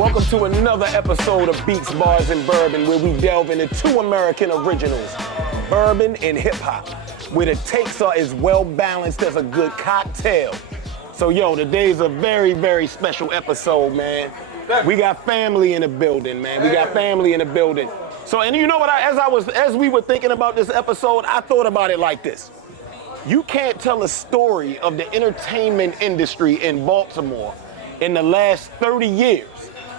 Welcome to another episode of Beats, Bars, and Bourbon, where we delve into two American originals, bourbon and hip-hop, where the takes are as well-balanced as a good cocktail. So, yo, today's a very, very special episode, man. We got family in the building, man. We got family in the building. So, and you know what, as we were thinking about this episode, I thought about it like this. You can't tell a story of the entertainment industry in Baltimore in the last 30 years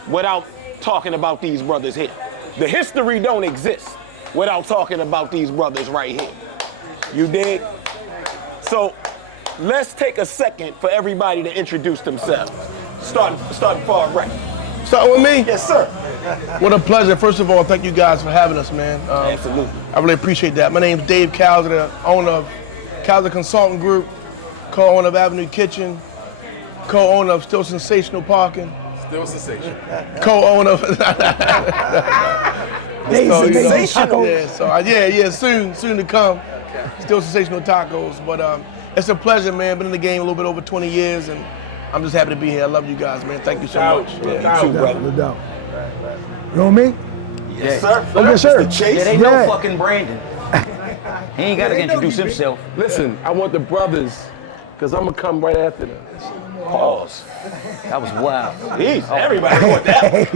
without talking about these brothers here. The history don't exist without talking about these brothers right here. You dig? So let's take a second for everybody to introduce themselves. Starting far right. Start with me? Yes, sir. What a pleasure. First of all, thank you guys for having us, man. Absolutely. I really appreciate that. My name's Dave Cowser, the owner of Cowser Consulting Group, co-owner of Avenue Kitchen, co-owner of Still Sensational Parking. Still sensational. Co-owner of Sensational. Soon to come. Still Sensational Tacos. But it's a pleasure, man. Been in the game a little bit over 20 years, and I'm just happy to be here. I love you guys, man. Thank you so much. Yeah, you too, brother. No doubt. You know me? Yes, sir. Yes, sir. Chase. It ain't no fucking Brandon. He ain't gotta introduce himself. Listen, I want the brothers, because I'm going to come right after them. Pause. That was wild. Jeez, everybody want that.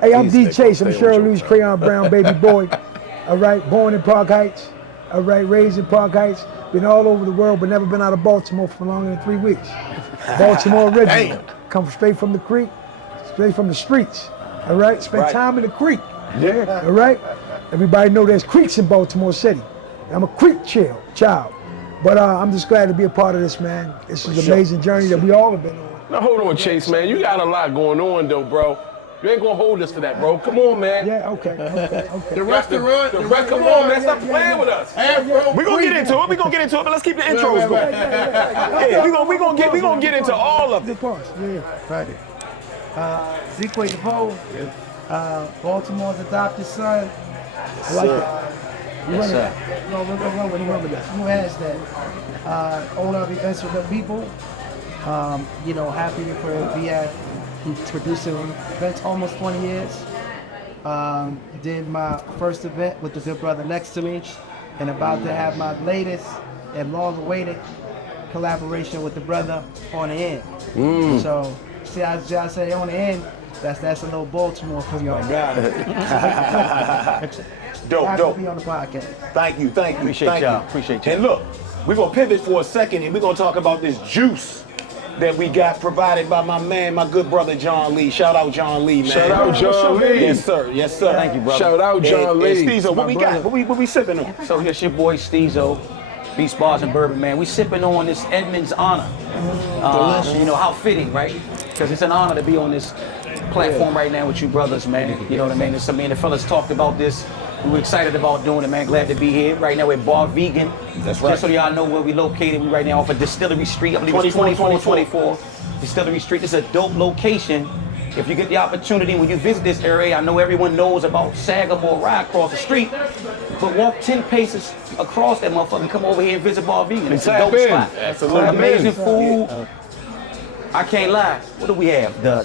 Hey, I'm D. Chase. I'm Cheryl Lou's Crayon Brown baby boy. All right, born in Park Heights. All right, raised in Park Heights. Been all over the world, but never been out of Baltimore for longer than 3 weeks. Baltimore original. Come straight from the creek, straight from the streets. All right, spent time in the creek. Yeah. All right? Everybody know there's creeks in Baltimore City. I'm a creek child. But I'm just glad to be a part of this, man. This is an amazing journey that we all have been on. Now hold on, Chase, man. You got a lot going on, though, bro. You ain't going to hold us to that, bro. Come on, man. Yeah, okay. The restaurant. Come on, man. Stop playing with us. We're going to get into it. We're going to get into it, but let's keep the intros going. Yeah, we're going to get into all of it. Right. Zequay DeVoe, Baltimore's adopted son. I like that. Yes, sir. No, remember that. Who has that? Owner of Events for the People. Happy for be at producing events almost 20 years. Did my first event with the good brother next to me, and about to have my latest and long-awaited collaboration with the brother on the end. So, see, I say on the end. That's a little Baltimore for y'all. Dope. To be on the podcast. Thank you. Appreciate y'all. And look, we're going to pivot for a second, and we're going to talk about this juice that we got provided by my man, my good brother, John Lee. Shout out, John Lee, man. Shout out, John Lee. Yes, sir. Thank you, brother. Shout out, John Lee. And Steezo, what we got? What we sipping on? So here's your boy Steezo, Beats, Bars, and Bourbon, man. We sipping on this Edmond's honor. How fitting, right? Because it's an honor to be on this platform right now with you brothers, man. You know what I mean? So me and the fellas talked about this. We were excited about doing it, man. Glad to be here. Right now we're Bar Vegan. That's right. Just so y'all know where we located. We right now off of Distillery Street. I believe it's 24. Distillery Street. This is a dope location. If you get the opportunity when you visit this area, I know everyone knows about Sagamore right across the street, but walk 10 paces across that motherfucker and come over here and visit Bar Vegan. It's a dope spot. Absolutely. Amazing food. I can't lie. What do we have? The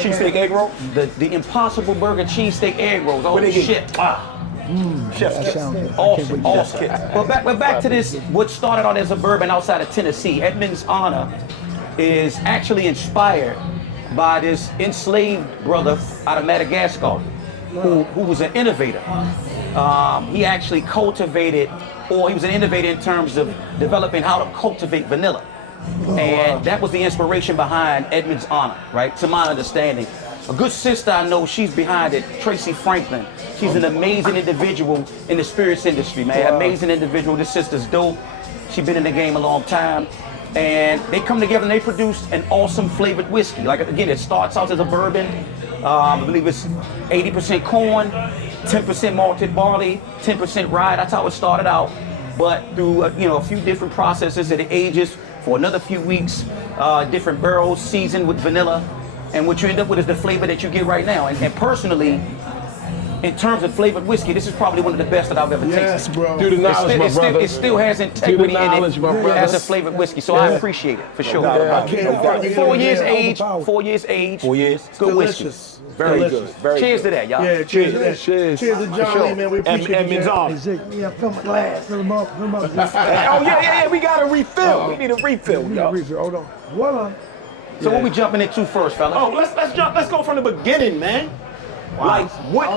cheesesteak egg roll? The Impossible Burger cheesesteak egg rolls. Oh shit! Chef's Sounds Awesome. But back to this. What started out as a bourbon outside of Tennessee, Edmond's honor, is actually inspired by this enslaved brother out of Madagascar, who was an innovator. He actually cultivated, or he was an innovator in terms of developing how to cultivate vanilla. And that was the inspiration behind Edmond's honor, right? To my understanding. A good sister I know, she's behind it, Tracy Franklin. She's an amazing individual in the spirits industry, man. Amazing individual. This sister's dope. She's been in the game a long time. And they come together and they produce an awesome flavored whiskey. Like, again, it starts out as a bourbon. I believe it's 80% corn, 10% malted barley, 10% rye. That's how it started out. But through a few different processes, it ages for another few weeks, different barrels seasoned with vanilla, and what you end up with is the flavor that you get right now. And personally, in terms of flavored whiskey, this is probably one of the best that I've ever Yes, tasted. bro. Do the knowledge, my brother. It still has integrity knowledge, in my it brother. as a flavored whiskey, so I appreciate it for sure. doubt about it. No doubt. 4 years Yeah, age, overpowered. 4 years age. 4 years. Good whiskey. Delicious. Very Delicious. good. Very Cheers good. to that, y'all. Yeah, cheers to that. Cheers. Cheers to John Lee, man. We appreciate Edmond's you. on. Is it? Yeah, fill my glass. Fill 'em up, fill 'em up. Oh yeah. We got a refill. We need a refill, We need a y'all. refill. Hold on. Hold on. So what we jumping into first, fella? Oh, let's go from the beginning, man. Like what?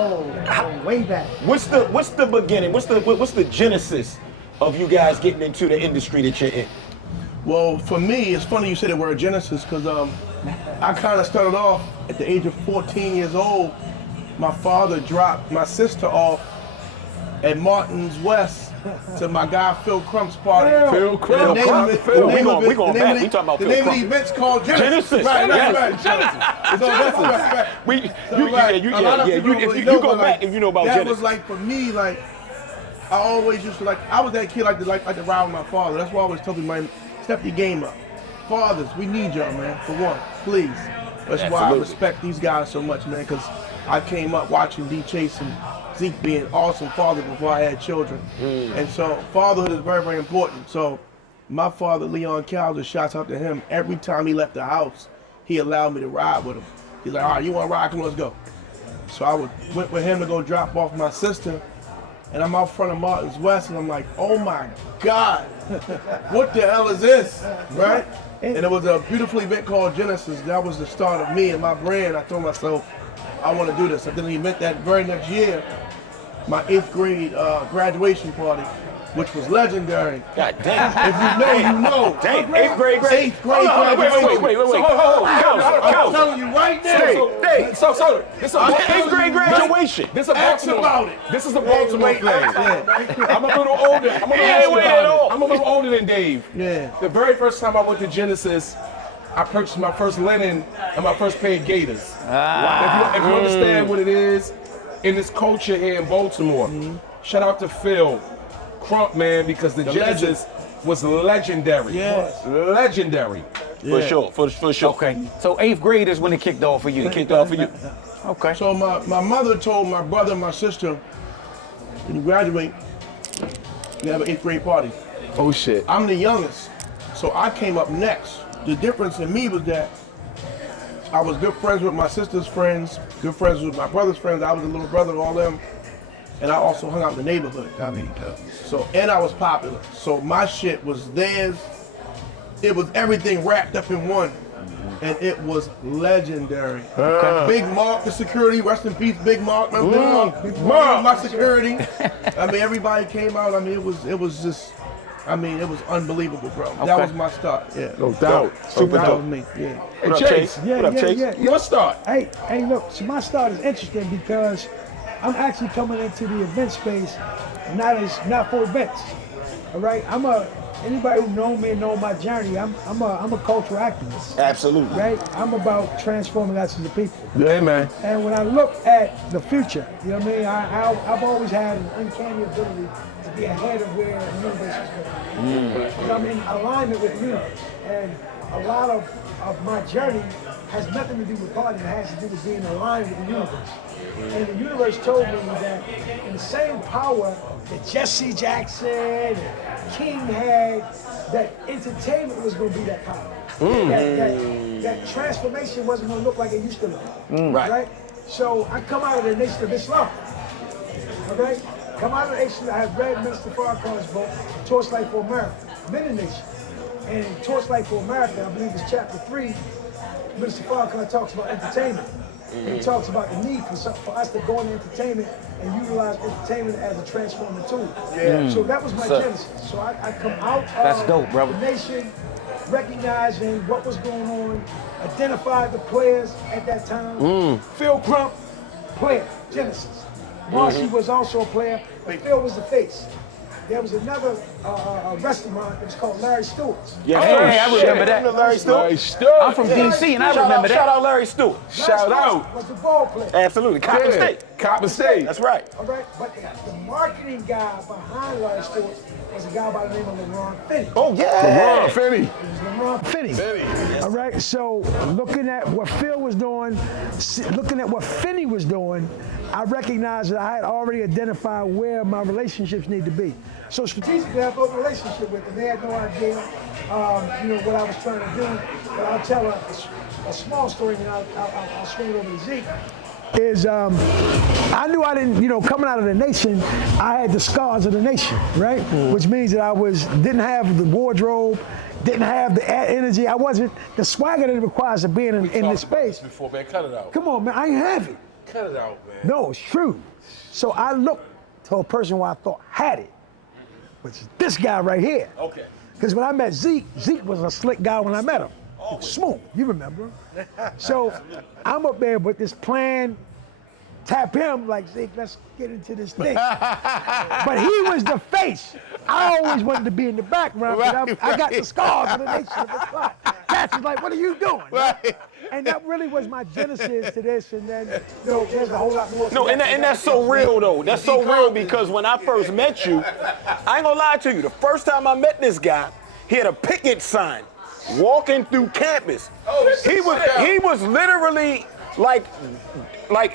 Way back. What's the beginning? What's the genesis of you guys getting into the industry that you're in? Well, for me, it's funny you said the word Genesis because I kind of started off at the age of 14 years old. My father dropped my sister off at Martin's West to my guy Phil Crump's party. Phil Crump. We going back. We talking about the Phil name Crump. of the event's called Genesis. Genesis. Right, Yes. right. So that's right. You go back if you know about that Genesis. was like for me, like I always used to I was that kid like to ride with my father. That's why I always tell people, man, step your game up. Fathers, we need y'all, man, for one, please. That's why I Absolutely. respect these guys so much, man, because I came up watching D Chase and Zeke being awesome fathers before I had children. And so fatherhood is very, very important. So my father, Leon Calder, shouts out to him. Every time he left the house, he allowed me to ride with him. He's like, all right, you want to ride? Come on, let's go. So I went with him to go drop off my sister, and I'm out front of Martin's West, and I'm like, oh my God, what the hell is this, right? And it was a beautiful event called Genesis. That was the start of me and my brand. I told myself, I want to do this. I did an event that very next year, my 8th grade graduation party, which was legendary. God damn. If you know, you know. Damn. 8th grade. 8th grade Hold on, graduation. wait. I'm telling you right now. So this is a 8th grade graduation. This is a Ask Baltimore. about it. This is a Baltimore thing. Yeah. I'm a little older. I'm a little older than Dave. Yeah. The very first time I went to Genesis, I purchased my first linen and my first pair of gaiters. If you understand what it is in this culture here in Baltimore, shout out to Phil Crump, man, because the Genesis was legendary. Yes. Legendary. For sure. Okay. So 8th grade is when it kicked off for you. Kicked off for you. Okay. So my mother told my brother and my sister, when you graduate, you have an 8th grade party. Oh shit. I'm the youngest, so I came up next. The difference in me was that I was good friends with my sister's friends, good friends with my brother's friends. I was a little brother of all them. And I also hung out in the neighborhood. So, and I was popular. So my shit was theirs. It was everything wrapped up in one. And it was legendary. Big Mark, the security, rest in peace, Big Mark. Remember Big Mark? Big Mark, my security. I mean, everybody came out. I mean, it was just, I mean, it was unbelievable, bro. That was my start. Yeah. No doubt. Super That dope. was me. Yeah. Hey, What up, Chase. Chase? Yeah, What up, yeah, Chase? yeah. Your start. Hey, look, so my start is interesting because I'm actually coming into the event space not for events. All right, anybody who know me and know my journey, I'm a cultural activist. Absolutely. Right? I'm about transforming us as a people. Yeah, man. And when I look at the future, you know what I mean? I've always had an uncanny ability to be ahead of where the universe is going. Because I'm in alignment with the universe. And a lot of my journey has nothing to do with partying. It has to do with being aligned with the universe. And the universe told me that in the same power that Jesse Jackson and King had, that entertainment was going to be that power. That transformation wasn't going to look like it used to look. Right? So I come out of the nation of Islam. All right? Come out of the nation. I have read Minister Farrakhan's book, Torchlight for America, Men Nation. And in Torchlight for America, I believe it's chapter 3, Minister Farrakhan talks about entertainment. He talks about the need for us to go into entertainment and utilize entertainment as a transforming tool. Yeah. So that was my genesis. So I come out of dope, brother. the nation, recognizing what was going on, identified the players at that time. Phil Crump, player, Genesis. Marcy was also a player, but Phil was the face. There was another restaurant, it was called Larry Stewart's. Yes, Hey, sir. I remember that. Larry Stewart. Larry Stewart. I'm from DC and I remember Shout that. out Larry Stewart. Shout out. Was the ball player. Absolutely. Cotton State. Copper State. That's right. All right, but the marketing guy behind Larry Stewart was a guy by the name of LeBron Finney. Oh, yeah. Finney. LeBron Finney. All right, so looking at what Phil was doing, looking at what Finney was doing, I recognized that I had already identified where my relationships need to be. So strategically, I built a relationship with them. They had no idea, what I was trying to do. But I'll tell a small story, and I'll swing it over to Zeke. I knew I didn't, coming out of the nation, I had the scars of the nation, right? Which means that I didn't have the wardrobe, didn't have the energy. I wasn't the swagger that it requires of being in this space. Before, man, cut it out. Come on, man, I ain't have it. Cut it out, man. No, it's true. So I looked to a person who I thought had it, which is this guy right here. Okay. Because when I met Zeke was a slick guy when I met him. Smooth, you remember him. So I'm up there with this plan, tap him like, Zeke, let's get into this thing. But he was the face. I always wanted to be in the background, but I got the scars of the nation of the spot. Cats was like, what are you doing? Right. And that really was my genesis to this, and then, there's a whole lot more. No, and that's so real, though. That's so real because when I first met you, I ain't gonna lie to you, the first time I met this guy, he had a picket sign walking through campus. He was literally like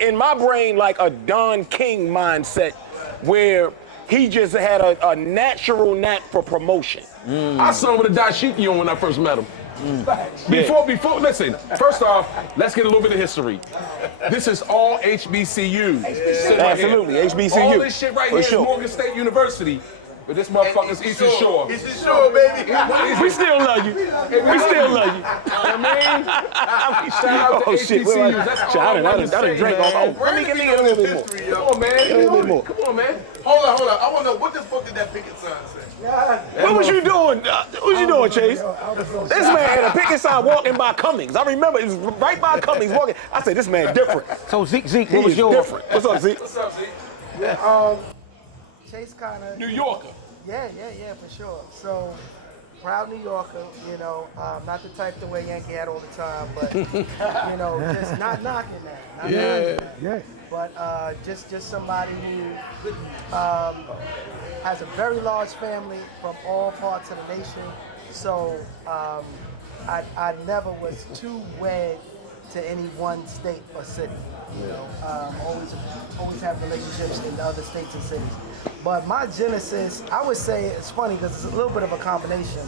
in my brain, like a Don King mindset where he just had a natural knack for promotion. I saw him with a dashiki on when I first met him. Before, listen, first off, let's get a little bit of history. This is all HBCU. Absolutely, HBCU. All this shit right here is Morgan State University. But this motherfucker's Eastern Shore. Eastern Shore, baby. We still love you. We still love you. I mean, shout out to HBCUs. That's all I want to say, drink man. off. Let me get a little bit more. Come on, man. A little bit more. Come on, man. Hold on. I want to know, what the fuck did that picket sign say? What was you doing? What was you doing, Chase? This man had a picket sign walking by Cummings. I remember it was right by Cummings walking. I said, this man different. So Zeke, He what was is your different. What's up, Zeke? What's up, Zeke? Chase kind of. New Yorker. Yeah, for sure. So, proud New Yorker, not the type to wear Yankee hat all the time, but, just not knocking that. Yeah. But just somebody who has a very large family from all parts of the nation. So, I never was too wed to any one state or city. Always have relationships in other states and cities. But my genesis, I would say, it's funny because it's a little bit of a combination.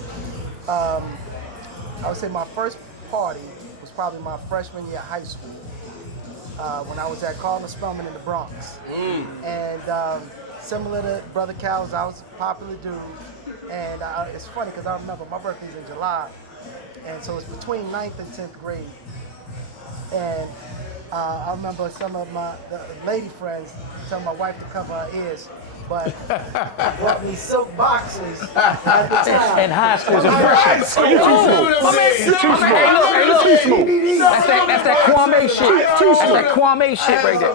I would say my first party was probably my freshman year of high school when I was at Carlton Spellman in the Bronx. And similar to Brother Cal's, I was a popular dude. And it's funny because I remember my birthday's in July. And so it's between 9th and 10th grade. And I remember some of the lady friends telling my wife to cover her ears, but brought me silk boxes at the time. And high school's impression. That's that Kwame shit. That's that Kwame shit right there.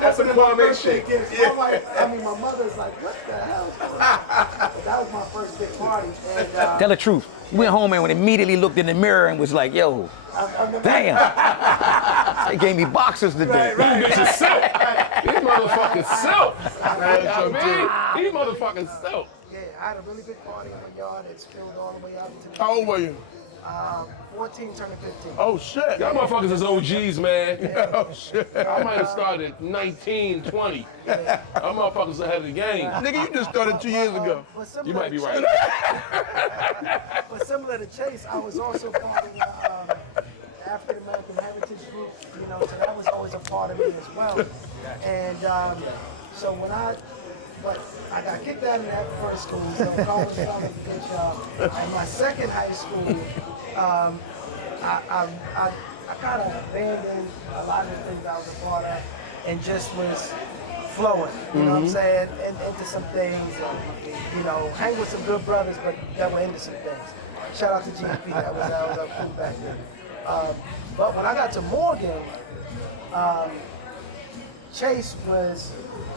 That's some Kwame shit. My mother's like, what the hell? That was my first big party. And, Tell the truth. You went home and immediately looked in the mirror and was like, yo, damn. They gave me boxes today. This is silk. These motherfuckers silk. These motherfuckers silk. Yeah, I had a really big party in my yard. It spilled all the way out into How old were you? 14 turning 15. Oh, shit. Y'all motherfuckers is OGs, man. Oh, shit. I might have started at 19, 20. Y'all motherfuckers ahead of the game. Nigga, you just started 2 years ago. You might be right. But similar to Chase, I was also part of the African American Heritage Group, so that was always a part of me as well. And so when I got kicked out of that first school, so college done a good job. And my second high school, I kind of abandoned a lot of the things I was a part of and just was flowing, you know what I'm saying, and into some things, hang with some good brothers, but that were into some things. Shout out to GP, that was cool back then. But when I got to Morgan, Chase was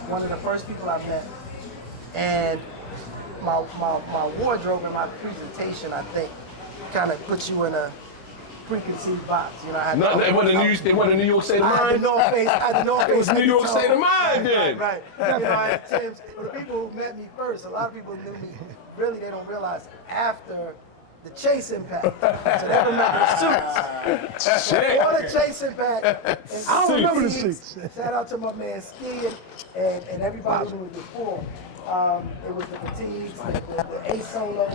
one of the first people I met, and my wardrobe and my presentation, I think, kind of puts you in a preconceived box. You know, I had No, it wasn't a New York State of I had the Mind. North Face. I had the North Face. It was New York State of Mind then. Right. You know, I had Tim's. But the people who met me first, a lot of people knew me. Really, they don't realize after the Chase Impact. So they remember the suits. Shit. All the Chase Impact. And I don't remember the suits. suits. Shout out to my man Ski and everybody who was before. It was the fatigues, the A solos,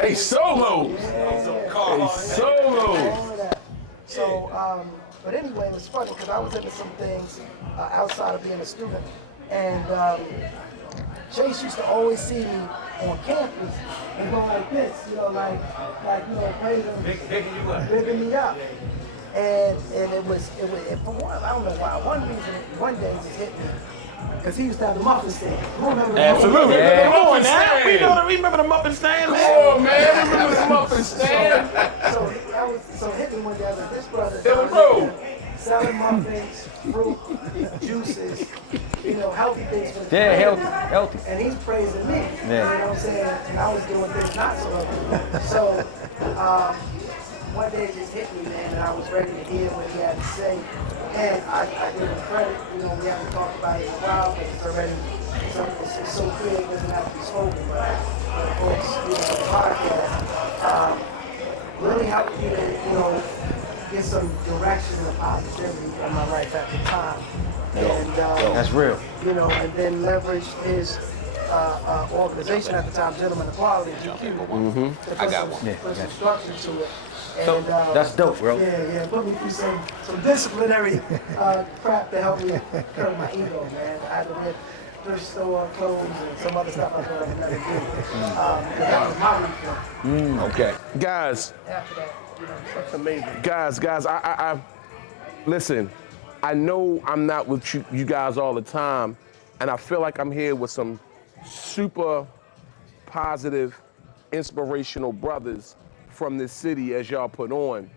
Hey, solos. Hey, solos. all of that. So, but anyway, it was funny because I was into some things outside of being a student, and Chase used to always see me on campus and go like this, you know, like praising, bigging me up. And and for one, I don't know why. One day it just hit me. Because he used to have the muffin stand. Absolutely. Yeah. Come on now. We remember the muffin stand, Come on, man. Remember the muffin stand? So hit me one day. I was like, this brother Hit the road. selling muffins, fruit, juices, you know, healthy things for the Yeah, community. healthy. And he's praising me. Yeah. You know what I'm saying? And I was doing things not so healthy. So one day it just hit me, man, and I was ready to hear what he had to say. And I give him credit, you know, we haven't talked about it in a while, but it's already it's so clear it doesn't have to be spoken. But folks, you know, the podcast really helped me to, you know, get some direction and positivity in my life at the time. And That's real. you know, and then leverage his organization at the time, Gentlemen Equality, GQ. I got one. Put some structure to it. So, And, that's dope, bro. Yeah, put me through some disciplinary crap to help me curb my ego, man. I had to wear thrift store clothes and some other stuff I thought I could never do. Because that was my weekend. Okay. Guys, After that, you know, That's amazing. guys, I listen, I know I'm not with you guys all the time, and I feel like I'm here with some super positive, inspirational brothers from this city as y'all put on.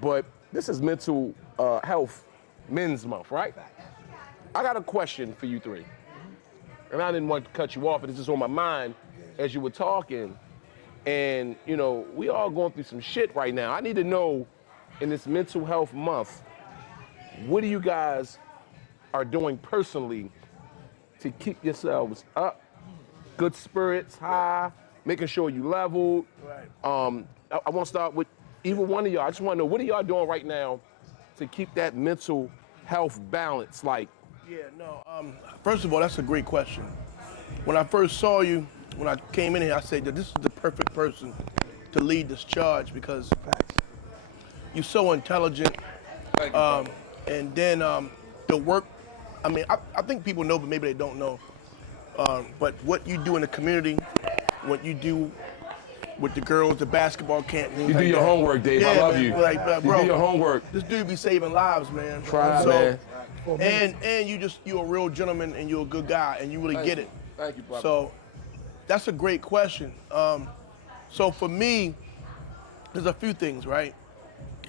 But this is mental health men's month, right? I got a question for you three. And I didn't want to cut you off, but it's just on my mind as you were talking. And, you know, we all going through some shit right now. I need to know, in this mental health month, what do you guys are doing personally to keep yourselves up, good spirits, high, making sure you leveled? Right. I want to start with either one of y'all. I just want to know, what are y'all doing right now to keep that mental health balance? Like, Yeah, no. First of all, that's a great question. When I first saw you, when I came in here, I said that this is the perfect person to lead this charge because you're so intelligent. thank you, And then the work, I mean, I think people know, but maybe they don't know. But what you do in the community, what you do with the girls, the basketball camp. you do your homework, Dave. I love man, you. Like, You bro, do your homework. this dude be saving lives, man. Try, So, man. And you're a real gentleman and you're a good guy and you really get it. Thank you, brother. So that's a great question. So for me, there's a few things, right?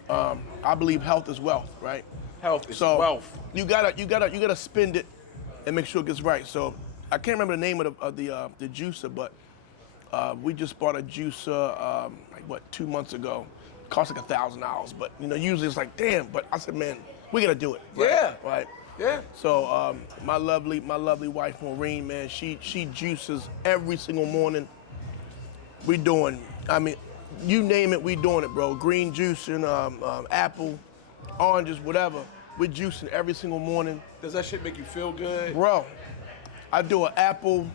I believe health is wealth, right? Health is So wealth. you gotta spend it and make sure it gets right. So I can't remember the name of the juicer, but we just bought a juicer like 2 months ago. It cost like $1,000, but you know usually it's like damn. But I said, man, we gotta do it. Right? Yeah. Right. Yeah. So my lovely wife Maureen, man, she juices every single morning. We doing, I mean, you name it, we doing it, bro. Green juicing, apple, oranges, whatever. We're juicing every single morning, Does that shit make you feel good? bro. I do an apple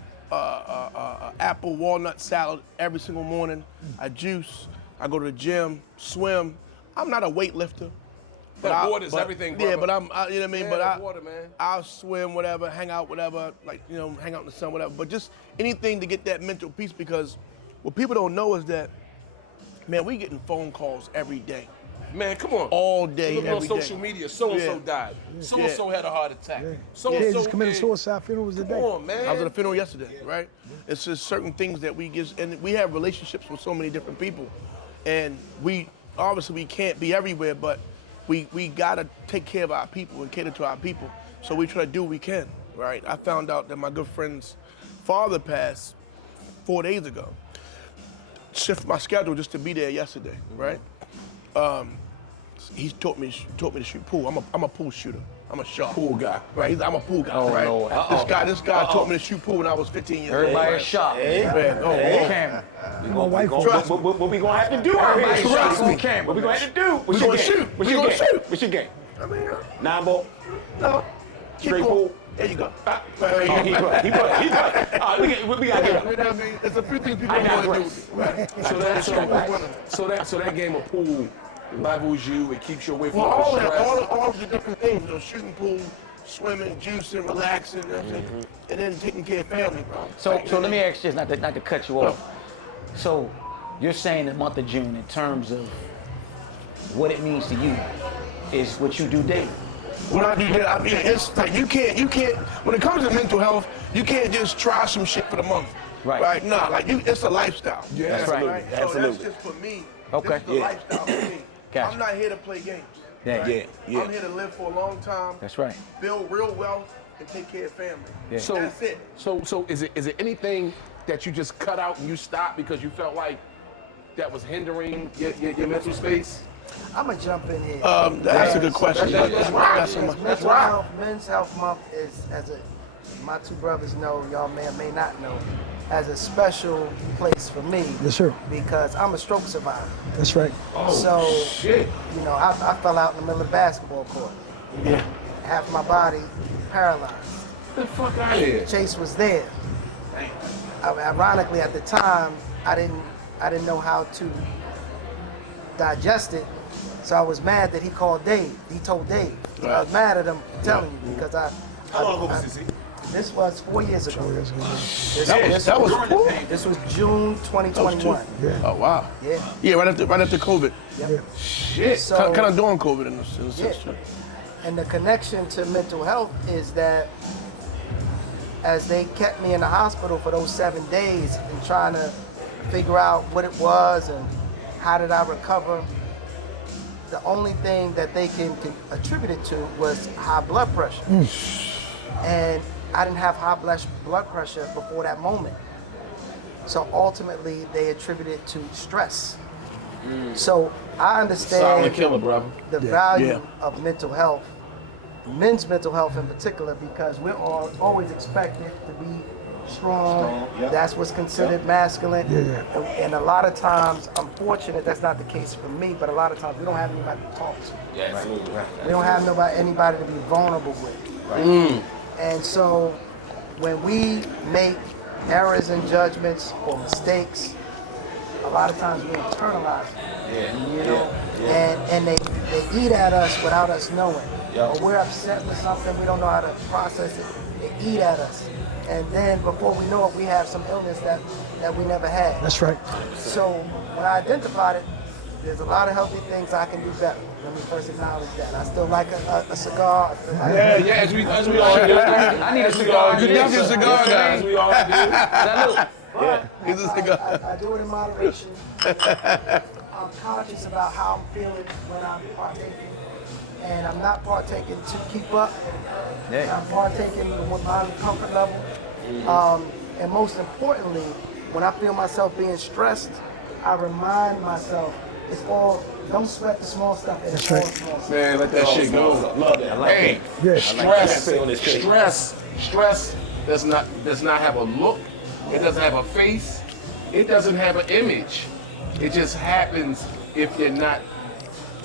walnut salad every single morning. I juice. I go to the gym, swim. I'm not a weightlifter. That water's everything, brother. Yeah, but you know what I mean? Yeah, but that water, man. I'll swim, whatever, hang out, whatever, like, you know, hang out in the sun, whatever. But just anything to get that mental peace because what people don't know is that, man, we getting phone calls every day. Man, come on. All day, Look on every day. social media, so-and-so Yeah. died. So-and-so had a heart attack. Kids So-and-so just committed did- suicide. Funeral was Come today. on, man. I was at a funeral yesterday, right? It's just certain things that we give, and we have relationships with so many different people. And we can't be everywhere, but we gotta take care of our people and cater to our people. So we try to do what we can, right? I found out that my good friend's father passed 4 days ago. Shift my schedule just to be there yesterday, right? he taught me to shoot pool. I'm a pool shooter. I'm a sharp Pool guy. Right, I'm a pool guy. Right. Lord. This guy taught me to shoot pool when I was 15 years old. Everybody is shot. Man, oh, Camera. My wife Trust me. What we gonna have to do out here? Everybody Trust shot me. on camera. What we gonna have to do? We gonna shoot. What's We your gonna game? shoot. What's your game? I mean, 9-ball. no. Keep Straight going. pool. There you go. Oh, he play. All right, we gotta get him. I mean, there's a few things people I don't know, want to do. Right. So that game of pool levels you. It keeps you away from Well, all the stress. all the different things, you know, shooting pool, swimming, juicing, relaxing, and then taking care of family, bro. So let me ask this, not to cut you off. So you're saying the month of June, in terms of what it means to you, is what you do daily. When I do that, I mean, it's like you can't. When it comes to mental health, you can't just try some shit for the month. Right. No, like it's a lifestyle. Yeah, That's right. Right? So Absolutely. that's just for me. Okay. This is the lifestyle for me. Gotcha. I'm not here to play games. Yeah. Yeah. I'm here to live for a long time. That's right. Build real wealth and take care of family. Yeah. So, That's it. So is it anything that you just cut out and you stopped because you felt like that was hindering your mental space? I'm gonna jump in here. That's a good question. Men's Health Month is, my two brothers know, y'all may or may not know, has a special place for me. Yes, sir. Because I'm a stroke survivor. That's right. So, Shit. you know, I fell out in the middle of the basketball court. Yeah. Half my body paralyzed. Get the fuck out of here. Chase was there. Ironically, at the time, I didn't know how to digest it, so I was mad that he called Dave. He told Dave. So I was mad at him for telling you because How long ago was this? this was 4 years ago. That was cool. This was June 2021. Oh wow. Yeah. Yeah, right after COVID. Yep. Shit. So- kind of during COVID in a sense. Yeah. And the connection to mental health is that as they kept me in the hospital for those 7 days and trying to figure out what it was and how did I recover, the only thing that they can attribute it to was high blood pressure. And I didn't have high blood pressure before that moment. So ultimately they attributed it to stress. So I understand Silent killer, brother. the value Yeah. of mental health, men's mental health in particular, because we're always expected to be strong. That's what's considered masculine. And a lot of times, I'm fortunate that's not the case for me, but a lot of times we don't have anybody to talk to. Yeah, absolutely. We don't have anybody to be vulnerable with. And so when we make errors and judgments or mistakes, a lot of times we internalize them. You know? And they eat at us without us knowing. Or we're upset with something, we don't know how to process it. They eat at us. And then before we know it, we have some illness that we never had. That's right. So when I identified it, there's a lot of healthy things I can do better. Let me first acknowledge that. I still like a cigar. Yeah, as we all do. I need a cigar. You're definitely a cigar guy. As we all do. But He's a cigar. I do it in moderation. I'm conscious about how I'm feeling when I'm partaking. And I'm not partaking to keep up. I'm partaking with my comfort level. And most importantly, when I feel myself being stressed, I remind myself, it's all, don't sweat the small stuff. It's all small stuff. Man, let that shit go. Love that. Hey, Yeah. stress does not have a look. It doesn't have a face. It doesn't have an image. It just happens if you're not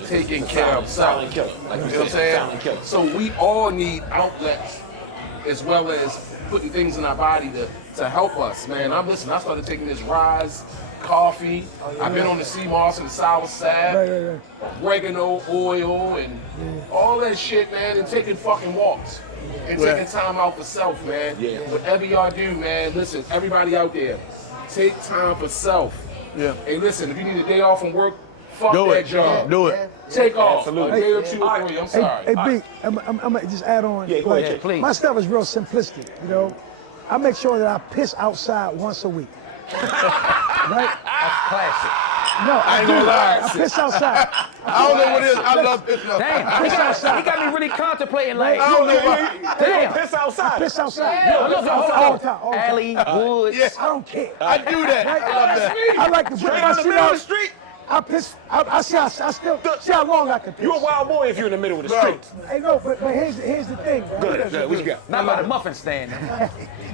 taking care of Silent self. killer. Like You you know what I'm said, silent killer. saying? So we all need outlets as well as putting things in our body to help us, man. I started taking this Rise coffee. I've been on the sea moss and the sour sap, Right. oregano oil, and all that shit, man, and taking fucking walks. And taking time out for self, man. Yeah. Whatever y'all do, man, listen, everybody out there, take time for self. Yeah. Hey, listen, if you need a day off from work, fuck Do that it. job. Do it. Take off. Absolutely. A day or two or three, I'm sorry. Hey, B, I'm gonna just add on. Yeah, go like, ahead, please. My stuff is real simplistic, you know. I make sure that I piss outside once a week. Right? That's classic. No, I ain't do. gonna lie. I piss outside. I don't know what it is. I love this. Damn, he got me really contemplating like, I don't know why. damn. Piss outside. Piss outside. No, look, hold all on. the time. All the time. Alley, woods. Yeah. I don't care. I do that. I love that. I like to put my In the shit middle of the out. street. I still see how long I can piss. You a wild boy if you're in the middle of the streets. Hey, no, but here's the thing. Right? Good. What you got? Not by the muffin stand.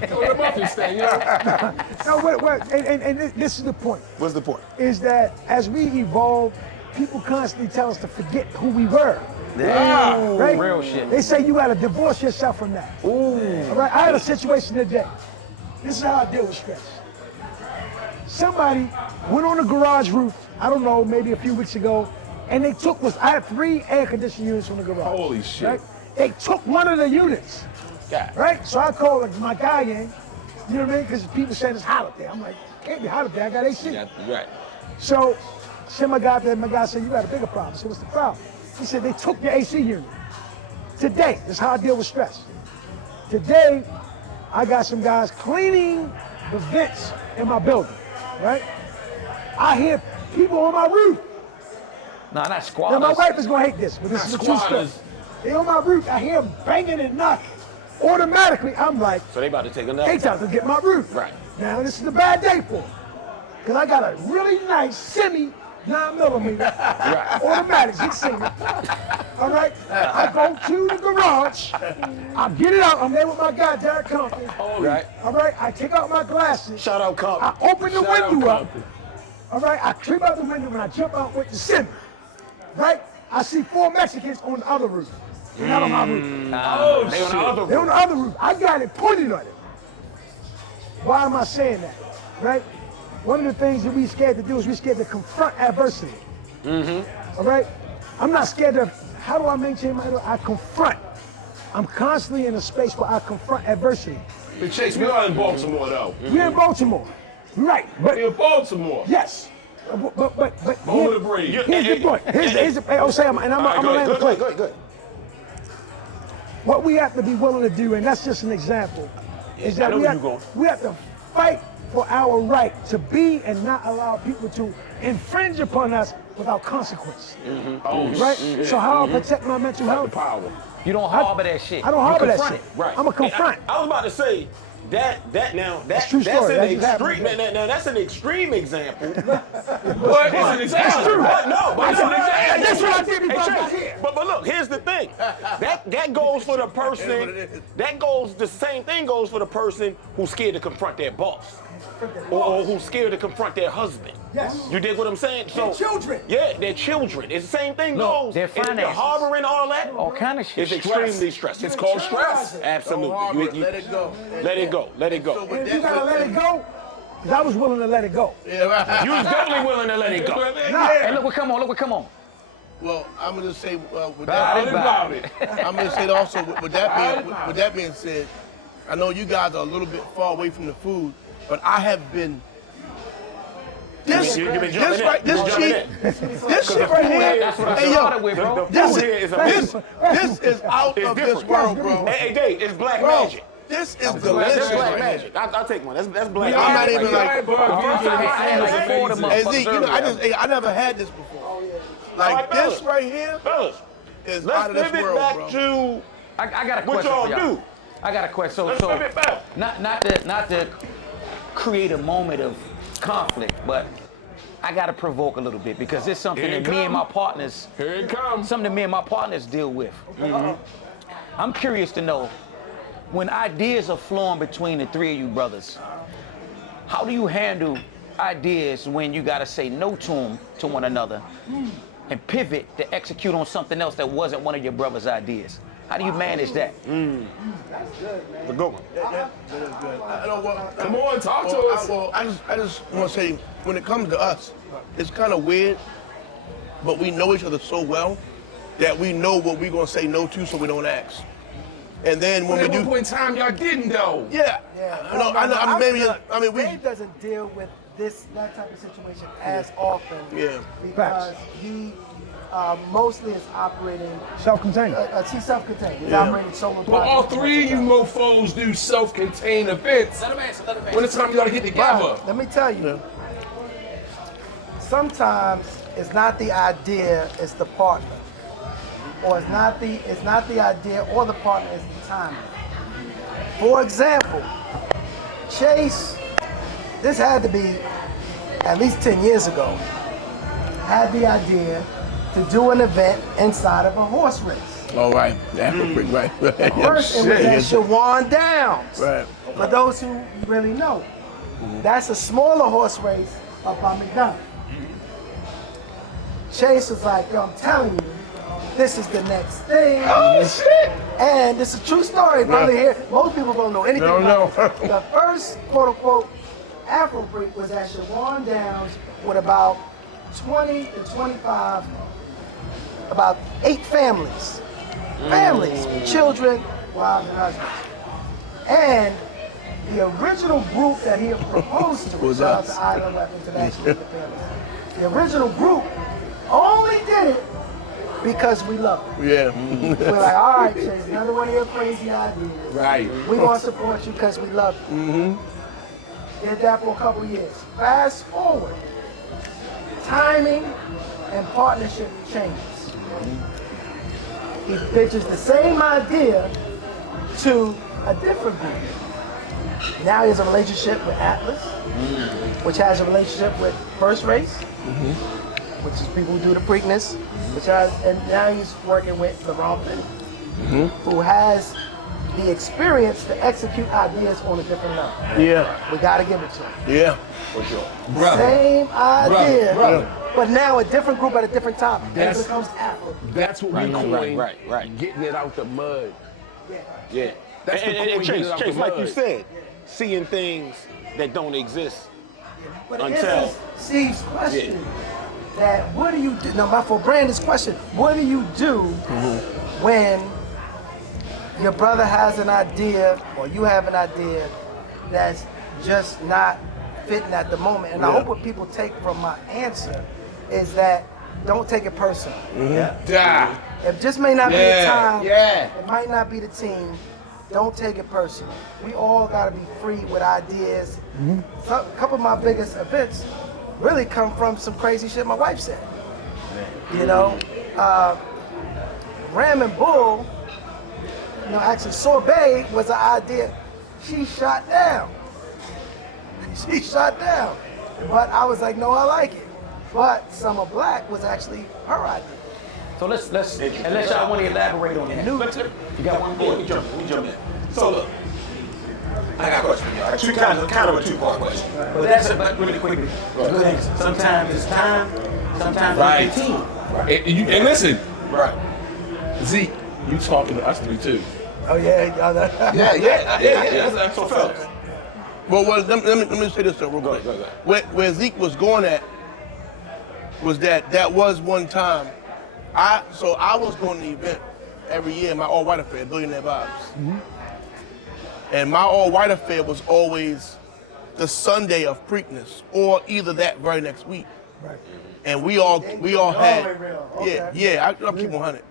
Go to the muffin stand, yeah. No, and this is the point. What's the point? Is that as we evolve, people constantly tell us to forget who we were. Right? Real shit. They say you gotta divorce yourself from that. All right, I had a situation today. This is how I deal with stress. Somebody went on a garage roof, I don't know, maybe a few weeks ago, and they took I had 3 air conditioning units from the garage. Holy shit. Right? They took one of the units. God. Right? So I called my guy in, you know what I mean? Because people said it's hot up there. I'm like, can't be hot up there, I got AC. Yeah, right. So, send my guy up there, my guy said, you got a bigger problem. So what's the problem? He said, they took your AC unit. Today, this is how I deal with stress. Today, I got some guys cleaning the vents in my building, right? I hear people on my roof. No, not Now, squatters. my wife is gonna hate this, but this is a true story. They on my roof, I hear them banging and knocking. Automatically, I'm like, So they about to take another. they time to get my roof. Right. Now, this is a bad day for them. Because I got a really nice semi 9mm automatic 6-cylinder. All right? I go to the garage. I get it out. I'm there with my guy, Derek Compton. Right. All right? I take out my glasses. Shout out, Comp. I open the window up. All right? I creep out the window and I jump out with the semi. Right? I see 4 Mexicans on the other roof. They're not on my roof. They on the other They're on the other roof. I got it pointed at it. Why am I saying that? Right? One of the things that we scared to do is we scared to confront adversity. All right? I'm not scared of, how do I maintain my, I confront. I'm constantly in a space where I confront adversity. But Chase, we are in Baltimore, though. We're in Baltimore. Right. But We're in Baltimore. yes. But Moment of breathe. here's the point. Here's the, hey, Osei, and I'm going to land the plane. Good. What we have to be willing to do, and that's just an example, is that I know where you going. we have to fight for our right to be and not allow people to infringe upon us without consequence. Right? So how I protect my mental health? Power. You don't harbor that shit. I don't You harbor that confront shit. it. Right. I'm a confront. I was about to say that's true story. an That just extreme. happened. Now that's an extreme example. What is an example? But no, but it's an example. That's what I did before I got Hey, here. But look, here's the thing. That goes for the person. The same thing goes for the person who's scared to confront their boss, or who's scared to confront their husband. Yes. You dig what I'm saying? So Their children. Yeah, their children. It's the same thing No, goes. their If you're finances. harboring all that, All kind of shit. it's extremely stressful. It's called stress. Absolutely. Let it go. Let it go. Let it go. So And if you gotta let it go, because I was willing to let it go. Yeah, right. You was definitely willing to let it go. Hey, look what come on, look what come on. Well, I'm gonna say with Body, that. body. I'm gonna say also with that being said, I know you guys are a little bit far away from the food, but I have been. This You've been jumping in. this shit right here. That's what I Hey started yo, with, bro. The food here is amazing. this is out It's of this different. world, bro. Hey, Dave, it's black Bro, magic. this is That's delicious black right magic. here. I'll take one. That's black I'm not magic. even right like. there. Hey Z, you know, I never had this before. Like Alright, this fellas. right here Fellas, is let's out of this pivot world, back bro. to I got a what question y'all for y'all. do. I got a question. Let's So pivot back. not to create a moment of conflict, but I gotta provoke a little bit because it's something Here it that me and come. my partners, Here it comes. something that me and my partners deal with. I'm curious to know, when ideas are flowing between the 3 of you brothers, how do you handle ideas when you gotta say no to them, to one another, and pivot to execute on something else that wasn't one of your brother's ideas? How do you manage that? The good one. That is good. I know what. Come on, talk to us. I just want to say, when it comes to us, it's kind of weird, but we know each other so well that we know what we're gonna say no to, so we don't ask. And then when At we one do, point in time, y'all didn't though. yeah, I mean, we. Dave doesn't deal with that type of situation as often. Yeah. Because he mostly is operating. Self-contained. He's self-contained. He's Yeah. operating solo. Well, all projects. 3 of you mofos do self-contained events. When it's time you gotta get together. Let me tell you. Sometimes it's not the idea, it's the partner. Or it's not the idea or the partner, it's the timing. For example, Chase, this had to be at least 10 years ago. had the idea to do an event inside of a horse race. All right. Right. First, it was at Shawan Downs. Right. For those who really know, that's a smaller horse race up by McDonald's. Chase was like, yo, I'm telling you, this is the next thing. Oh, shit. And it's a true story, brother. Here, most people don't know anything about it. The first, quote unquote, Afro break was at Shawan Downs with about 20 to 25, about 8 families. Families, children, wives, and husbands. And the original group that he proposed to, was shout out us. to Island Left International with the families. The original group only did it because we love it. Yeah. We're like, all right, Chase, another one of your crazy ideas. Right. We're going to support you because we love you. Did that for a couple years. Fast forward, timing and partnership changes. He pitches the same idea to a different group. Now he has a relationship with Atlas, which has a relationship with First Race, which is people who do the Preakness, and now he's working with LeBron Finney, who has the experience to execute ideas on a different level. Yeah. We gotta give it to him. Yeah. Same idea, Brother. but now a different group at a different time. It That's- becomes Afro. That's what we coin. Right. Getting it out the mud. Yeah. That's the and coin, Chase, getting it out Chase, the like you mud. said, seeing things that don't exist. But Until- this is Steve's question. That what do you do? Now, for Brandon's question, what do you do when your brother has an idea or you have an idea that's just not fitting at the moment? And I hope what people take from my answer is that don't take it personal. Die. It just may not be the Yeah, time. yeah. It might not be the team. Don't take it personal. We all got to be free with ideas. A couple of my biggest events really come from some crazy shit my wife said. You know, Ram and Bull, you know, actually Sorbet was an idea she shot down. She shot down. But I was like, no, I like it. But Summer Black was actually her idea. So let's unless y'all want to elaborate on that. You got one more. We jump in. So look, I got a question for y'all. Kind of a two-part question. But that's about really quickly. Good answer. Sometimes it's time, sometimes Right. it's the team. And listen, Right. Zeke, you talking to us three too. Oh yeah, Yeah. So fellas, Well, let me say this though, real quick. Go. Where Zeke was going at was that was one time. I was going to the event every year, my all-white affair, Billionaire Vibes. And my all-white affair was always the Sunday of Preakness, or either that very next week. Right. And we all had, Okay. yeah, I'll keep 100.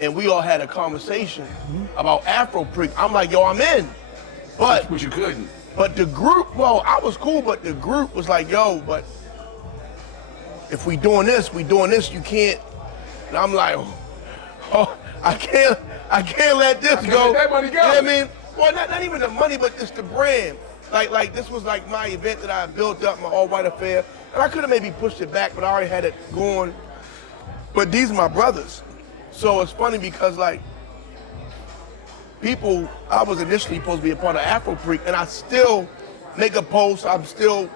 And we all had a conversation about Afro Preak. I'm like, yo, I'm in. But But you couldn't. But the group, well, I was cool, but the group was like, yo, but if we doing this, you can't. And I'm like, oh, I can't let this go. let that money go. You know what I mean? Well, not even the money, but just the brand. Like this was like my event that I built up, my all-white affair. And I could have maybe pushed it back, but I already had it going. But these are my brothers. So it's funny because like, people, I was initially supposed to be a part of Afro Freak, and I still make a post. Actually,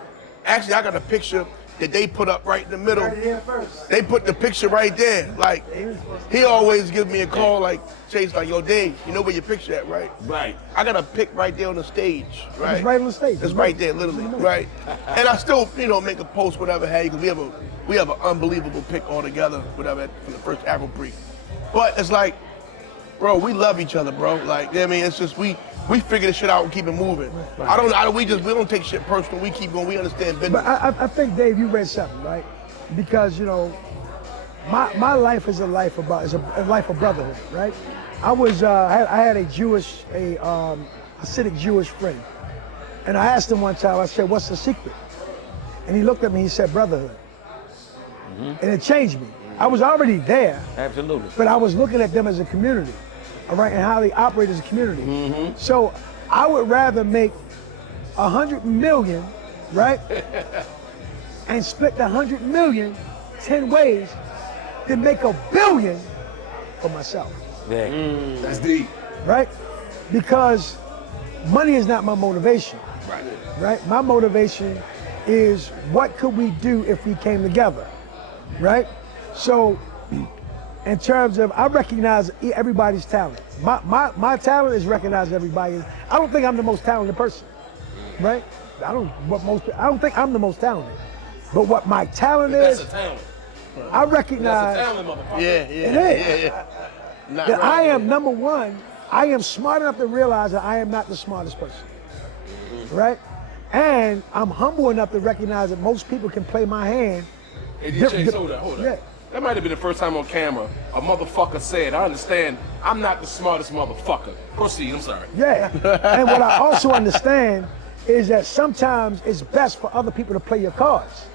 I got a picture that they put up right in the middle. Right here first. They put the picture right there. Like, he always gives me a call, like, Chase, like, yo, Dave, you know where your picture at, right? Right. I got a pic right there on the stage, right? It's right on the stage. It's right there, literally, right? And I still, make a post, whatever, hey, because we have an unbelievable pic all together, whatever, from the first Afro Freak. But it's like, bro, we love each other, bro. Like, I mean, it's just we figure this shit out and keep it moving. We don't take shit personal. We keep going. We understand business. But I think, Dave, you read something, right? Because my life is a life of brotherhood, right? I had a Hasidic Jewish friend, and I asked him one time. I said, "What's the secret?" And he looked at me. He said, "Brotherhood," and it changed me. I was already there. Absolutely. But I was looking at them as a community, all right, and how they operate as a community. So I would rather make 100 million, right, and split the 100 million 10 ways to make $1 billion for myself. That's deep. Right? Because money is not my motivation. Right. Right? My motivation is what could we do if we came together, right? So, in terms of, I recognize everybody's talent. My talent is recognized everybody. I don't think I'm the most talented person, right? I don't think I'm the most talented. But what my talent That's is, a talent. I recognize That's a talent, motherfucker. it is. That I am, number one, I am smart enough to realize that I am not the smartest person, right? And I'm humble enough to recognize that most people can play my hand. Hey, DJ, hold up. Yeah. That might have been the first time on camera a motherfucker said, I understand, I'm not the smartest motherfucker. Proceed, I'm sorry. Yeah, and what I also understand is that sometimes it's best for other people to play your cards.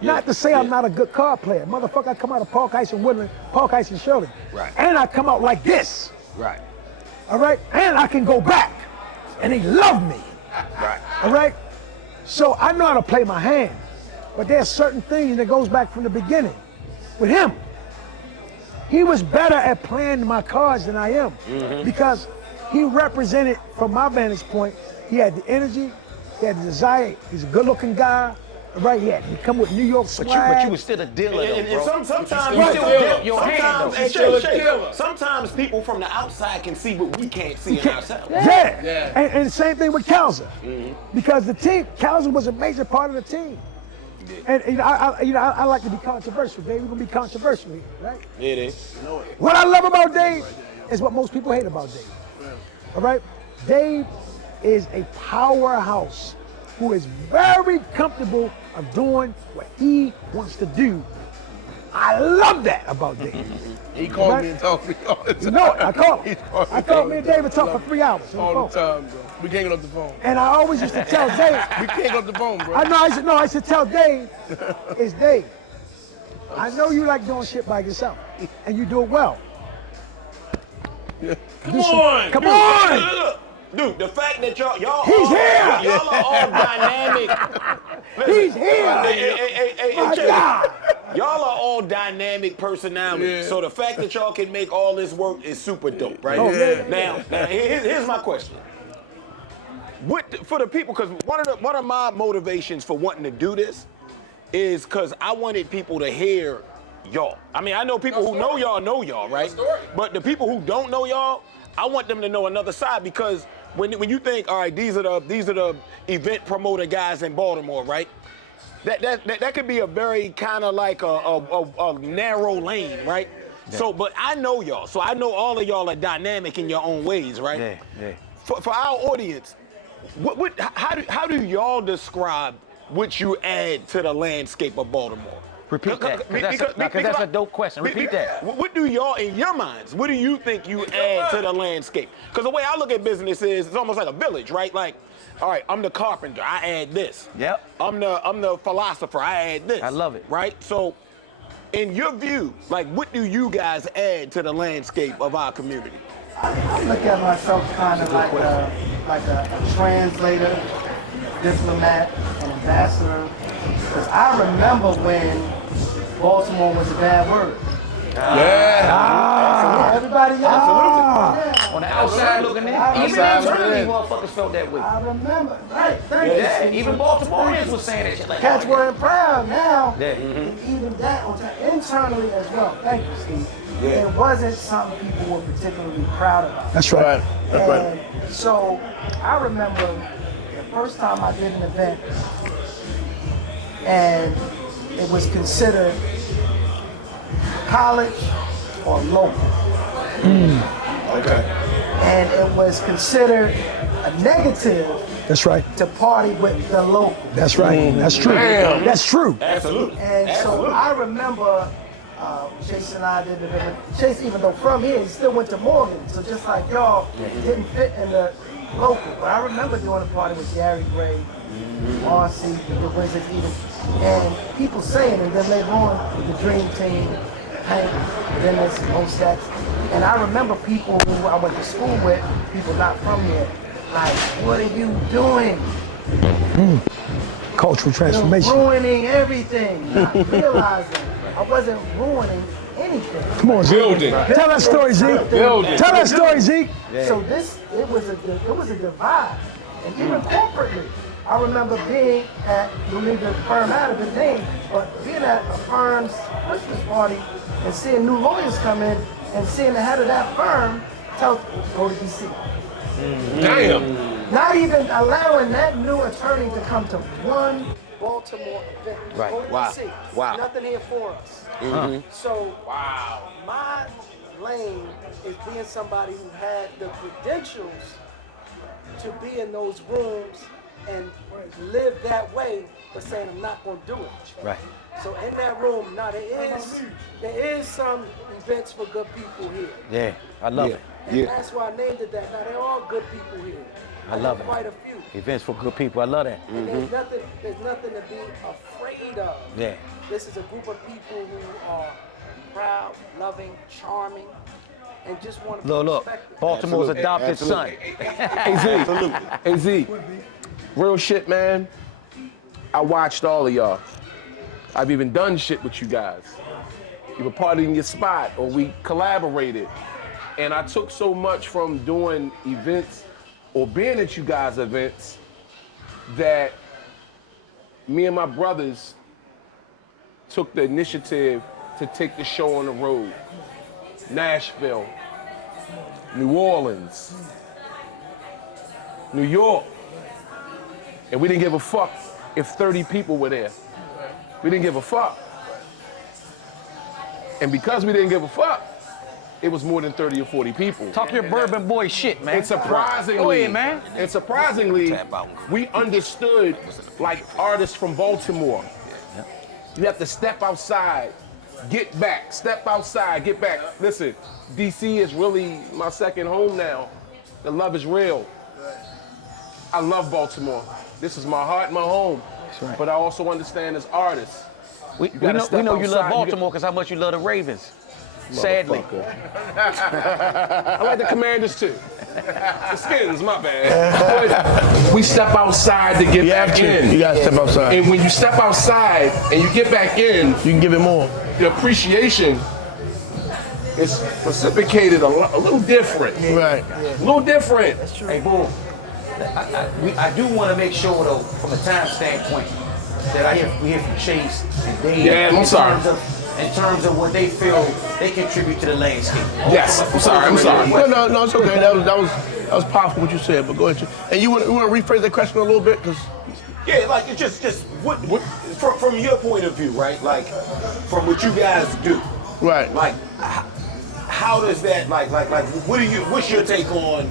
Not to say I'm not a good card player. Motherfucker, I come out of Park Heights and Woodland, Park Heights and Shirley. Right. And I come out like this. Right. All right? And I can go back. And they love me. Right. All right? So I know how to play my hand. But there's certain things that goes back from the beginning. With him, he was better at playing my cards than I am. Because he represented, from my vantage point, he had the energy, he had the desire, he's a good looking guy, right? He come with New York swag. But you was still a dealer, though, And bro. sometimes, You still dealt your hand, though. sometimes people from the outside can see what we can't see in ourselves. Yeah. And the same thing with Kalza. Because the team, Kalza was a major part of the team. And I like to be controversial, Dave. We're gonna be controversial here, right? It is. What I love about Dave is what most people hate about Dave. All right? Dave is a powerhouse who is very comfortable of doing what he wants to do. I love that about Dave. He called me and talked to me all the time. You know it. I called him. I called me and David talked for 3 hours. All the time, bro. We can't get off the phone. And I always used to tell Dave. We can't get off the phone, bro. I should tell Dave, it's Dave. I know you like doing shit by yourself, and you do it well. Come on! Dude, the fact that y'all He's here! Y'all are all dynamic. He's here! Hey, My Jay, God. y'all are all dynamic personalities. So the fact that y'all can make all this work is super dope, right? Now here's my question. For the people, because one of my motivations for wanting to do this is because I wanted people to hear y'all. I mean, I know people who know y'all, right? But the people who don't know y'all, I want them to know another side, because when you think, all right, these are the event promoter guys in Baltimore, right? That could be a very kind of like a narrow lane, right? Yeah. So, but I know y'all, so I know all of y'all are dynamic in your own ways, right? Yeah. For our audience, how do y'all describe what you add to the landscape of Baltimore? Repeat that, because that's a dope question. Repeat that. What do y'all, in your minds, what do you think you add to the landscape? Because the way I look at business is, it's almost like a village, right? Like, all right, I'm the carpenter, I add this. Yep. I'm the philosopher, I add this. I love it. Right? So, in your view, like, what do you guys add to the landscape of our community? I look at myself kind of like a translator, diplomat, an ambassador. Because I remember when Baltimore was a bad word. Everybody else. Yeah. On the outside looking in, even internally, motherfuckers felt that way. I remember. Right, thank you. Even Baltimoreans was saying that shit like Cats that. weren't proud now. Yeah. And even that on time, internally as well. Thank you, Steve. It wasn't something people were particularly proud about. That's right. And so I remember the first time I did an event, and it was considered college or local. Okay. And it was considered a negative. That's right. To party with the local. That's right. That's true. Damn. That's true. Absolutely. And so I remember Chase and I did the event. Chase, even though from here, he still went to Morgan. So just like y'all, didn't fit in the local. But I remember doing a party with Gary Gray, Marcy, the Wizards even. And people saying, and then later on with the Dream Team, Hank, Dennis, Mostats. And I remember people who I went to school with, people not from here, like, what are you doing? Cultural transformation. You're ruining everything, not realizing I wasn't ruining anything. Come on, Zeke. Building. Tell that story, Zeke. Building. Tell that story, Zeke. So it was a divide, and even corporately, I remember being at, you leave the firm out of the name, but being at a firm's Christmas party and seeing new lawyers come in and seeing the head of that firm tell go to DC. Damn. Not even allowing that new attorney to come to one Baltimore event. Right. Go to Wow. DC. Wow. Nothing here for us. So my lane is being somebody who had the credentials to be in those rooms and live that way, but saying I'm not going to do it. Right. So in that room, now there is some events for good people here. Yeah, I love it. And that's why I named it that. Now they're all good people here. I love it. Quite a few. Events for good people. I love that. And there's nothing to be afraid of. Yeah. This is a group of people who are proud, loving, charming, and just want to be Look, respected. Baltimore's adopted son. Hey Z, real shit, man. I watched all of y'all. I've even done shit with you guys. You were part in your spot, or we collaborated. And I took so much from doing events or being at you guys' events that me and my brothers took the initiative to take the show on the road. Nashville, New Orleans, New York. And we didn't give a fuck if 30 people were there. We didn't give a fuck. And because we didn't give a fuck, it was more than 30 or 40 people. Talk your Bourbon Boy shit, man. And surprisingly, Go ahead, man. And surprisingly, we understood like artists from Baltimore. You have to step outside, get back, step outside, get back. Listen, DC is really my second home now. The love is real. I love Baltimore. This is my heart, my home. Right. But I also understand as artists. We gotta know step you love outside. Baltimore because how much you love the Ravens. Sadly. I like the Commanders too. The Skins, my bad. We step outside to get back in. You gotta step outside. And when you step outside and you get back in, You can give it more. the appreciation is reciprocated a little different. Right. A little different. Hey, Bull, I do want to make sure, though, from a time standpoint, that we hear from Chase and Dave. Yeah, I'm sorry. In terms of what they feel they contribute to the landscape. Yes, I'm sorry. No, it's okay. That was powerful what you said, but go ahead. And you want to rephrase that question a little bit? Because Yeah, like it's just what from your point of view, right? Like from what you guys do, right. like how does that what's your take on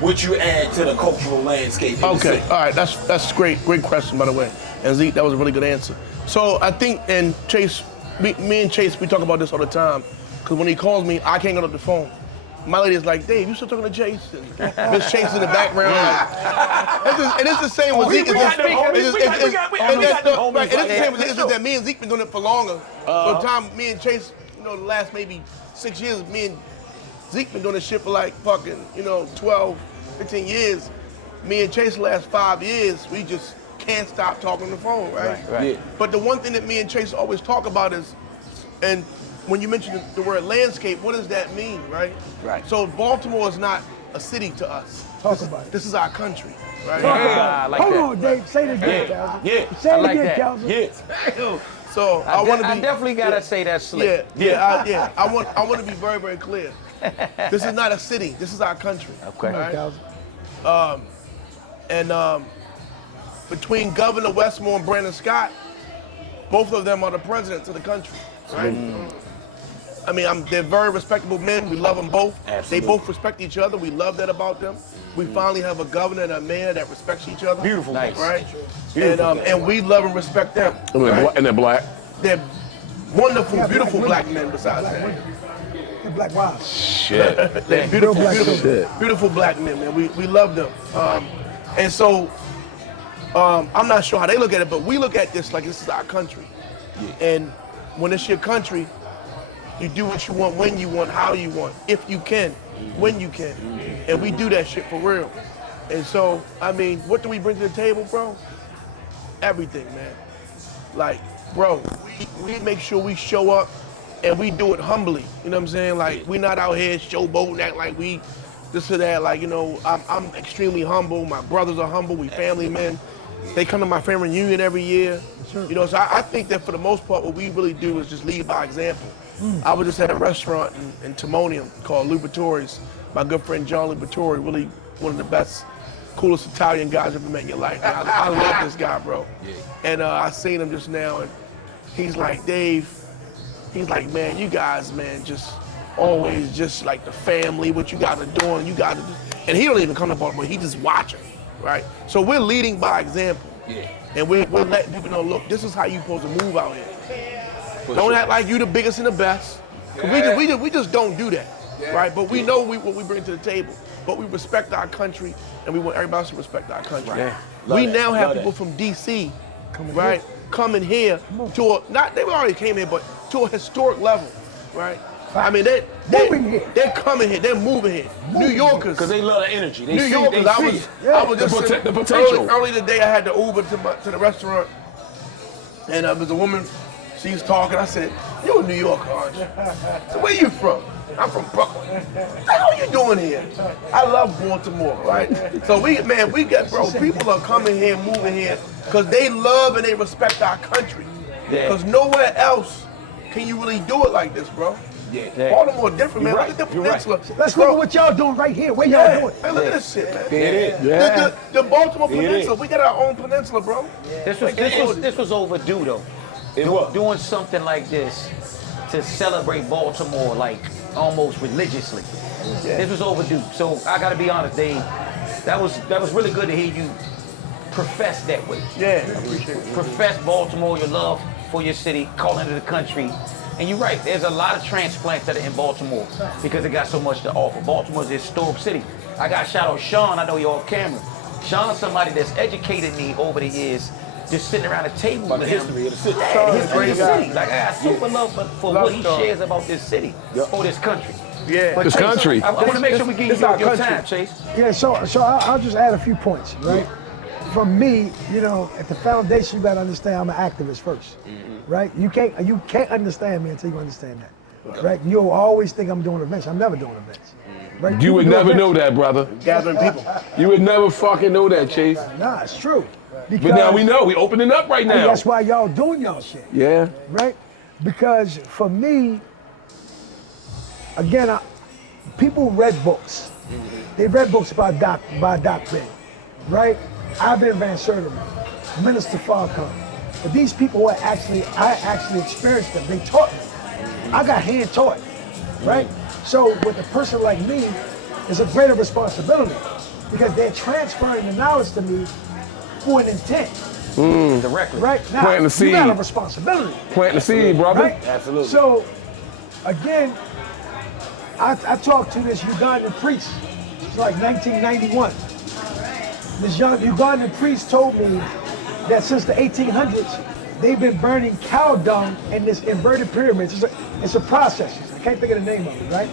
what you add to the cultural landscape in the Okay, city? all right, that's great question, by the way. And Zeke, that was a really good answer. So I think, and Chase, me and Chase, we talk about this all the time, because when he calls me, I can't get up the phone. My lady is like, Dave, you still talking to Chase? And Miss Chase in the background. And it's the same with Zeke. It's the same with Zeke. It's just that me and Zeke been doing it for longer. So the time me and Chase, the last maybe 6 years, me and Zeke been doing this shit for like fucking, 12, 15 years. Me and Chase the last 5 years, we just can't stop talking on the phone, right? Right. Yeah. But the one thing that me and Chase always talk about is, and when you mention the word landscape, what does that mean, right? Right. So Baltimore is not a city to us. Talk about it. This is our country, right? Talk I about it. like Hold that. on, Dave. Say it again, Calvin. Yeah. Say I it like again, that. Calvin. Yeah. So I want to I be. definitely gotta say that slick. I want to be very, very clear. This is not a city. This is our country. Okay. Right? And between Governor Westmore and Brandon Scott, both of them are the presidents of the country. Right? I mean, they're very respectable men. We love them both. Absolutely. They both respect each other. We love that about them. We finally have a governor and a mayor that respects each other. Beautiful. Nice. Right? And we love and respect them. And they're black. They're wonderful, beautiful black men besides that. And Black Wives. Shit. They're beautiful, black beautiful black men, man. We love them. And so, I'm not sure how they look at it, but we look at this like this is our country. And when it's your country, you do what you want, when you want, how you want, if you can, when you can. And we do that shit for real. And so, I mean, what do we bring to the table, bro? Everything, man. Like, bro, we make sure we show up and we do it humbly. You know what I'm saying? Like, we not out here showboating, act like we this or that. Like, you know, I'm extremely humble. My brothers are humble. We family men. They come to my family reunion every year. You know, so I think that for the most part, what we really do is just lead by example. I was just at a restaurant in Timonium called Lubritori's. My good friend John Lubritori, really one of the best, coolest Italian guys you've ever met in your life. I love this guy, bro. And I seen him just now, and he's like, Dave, he's like, man, you guys, man, just always just like the family, what you guys are doing, you guys are just, and he don't even come to Baltimore, he just watching, right? So we're leading by example. And we're letting people know, look, this is how you supposed to move out here. Don't act like you the biggest and the best. We just don't do that, right? But we know what we bring to the table. But we respect our country, and we want everybody else to respect our country. We now have people from DC, right, coming here to a, not, they already came here, but to a historic level, right? I mean, they're coming here, they're moving here. New Yorkers. Because they love the energy. New Yorkers, I was just the potential. Early today, I had to Uber to the restaurant, and there was a woman, she was talking. I said, "You a New Yorker, aren't you?" I said, "Where you from?" "I'm from Brooklyn." "What the hell are you doing here?" I love Baltimore, right? So we got, bro, people are coming here, moving here, because they love and they respect our country. Because nowhere else can you really do it like this, bro. Baltimore different, man. Look at the peninsula. Let's look at what y'all doing right here. Where y'all doing? Hey, look at this shit, man. The Baltimore Peninsula. We got our own peninsula, bro. This was overdue, though. Doing something like this to celebrate Baltimore, like almost religiously. This was overdue. So I gotta be honest, Dave. That was really good to hear you profess that way. Yeah, I appreciate it. Profess Baltimore, your love for your city, calling it a country. And you're right, there's a lot of transplants that are in Baltimore because it got so much to offer. Baltimore's a historic city. I got shout out Sean, I know you're off camera. Sean's somebody that's educated me over the years, just sitting around a table with him. History of the city. History of the city. Like, I got super love for what he shares about this city or this country. Yeah. This country. I want to make sure we give you your time, Chase. Yeah, so I'll just add a few points, right? From me, you know, at the foundation, you gotta understand I'm an activist first, right? You can't understand me until you understand that, right? You'll always think I'm doing events. I'm never doing events, right? You would never know that, brother. Gathering people. You would never fucking know that, Chase. Nah, it's true. But now we know. We opening up right now. That's why y'all doing y'all shit. Yeah. Right? Because for me, again, people read books. They read books by Doc Ben, right? Ivan Van Sertima, Minister Farrakhan. But these people were I actually experienced them. They taught me. I got hand taught, right? So with a person like me, it's a greater responsibility because they're transferring the knowledge to me for an intent. Directly. Right? Now, Planting the seed. You got a responsibility. Plant the seed, brother. Right? Absolutely. So, again, I talked to this Ugandan priest. It's like 1991. This young Ugandan priest told me that since the 1800s, they've been burning cow dung in this inverted pyramid. It's a process. I can't think of the name of it, right?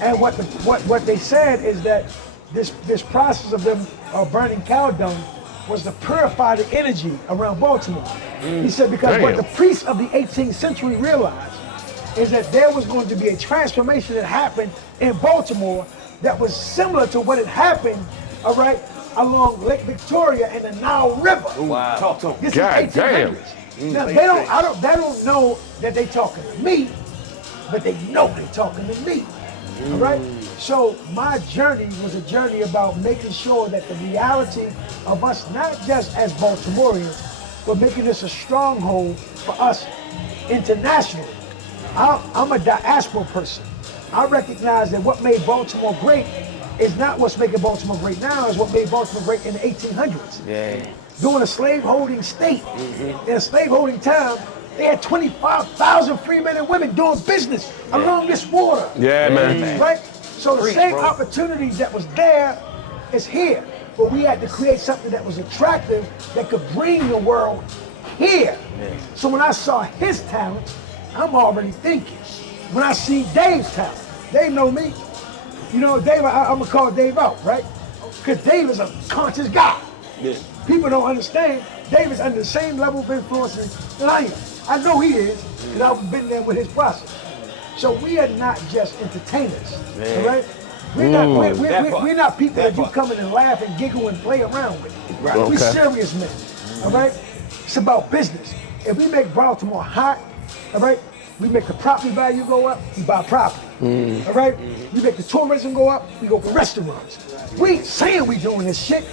And what they said is that this process of them burning cow dung was to purify the energy around Baltimore. He said because what the priests of the 18th century realized is that there was going to be a transformation that happened in Baltimore that was similar to what had happened, all right, along Lake Victoria and the Nile River. Wow. Talk to him. This God is 1800s. Now they don't know that they talking to me, but they know they talking to me. All right? So my journey was a journey about making sure that the reality of us, not just as Baltimoreans, but making this a stronghold for us internationally. I'm a diaspora person. I recognize that what made Baltimore great is not what's making Baltimore great now, is what made Baltimore great in the 1800s. Yeah. During a slave-holding state, in a slave-holding town, they had 25,000 free men and women doing business along this water. Yeah, man. Right? So the same opportunity that was there is here. But we had to create something that was attractive that could bring the world here. So when I saw his talent, I'm already thinking. When I see Dave's talent, Dave know me. You know, Dave, I'm gonna call Dave out, right? Because Dave is a conscious guy. People don't understand. Dave is under the same level of influence than I am. I know he is, because I've been there with his process. So we are not just entertainers, all right? We're not people that you come in and laugh and giggle and play around with. Right. Okay. We serious men, all right? It's about business. If we make Baltimore hot, all right, we make the property value go up, we buy property, all right? We make the tourism go up, we go for restaurants. We ain't saying we doing this shit.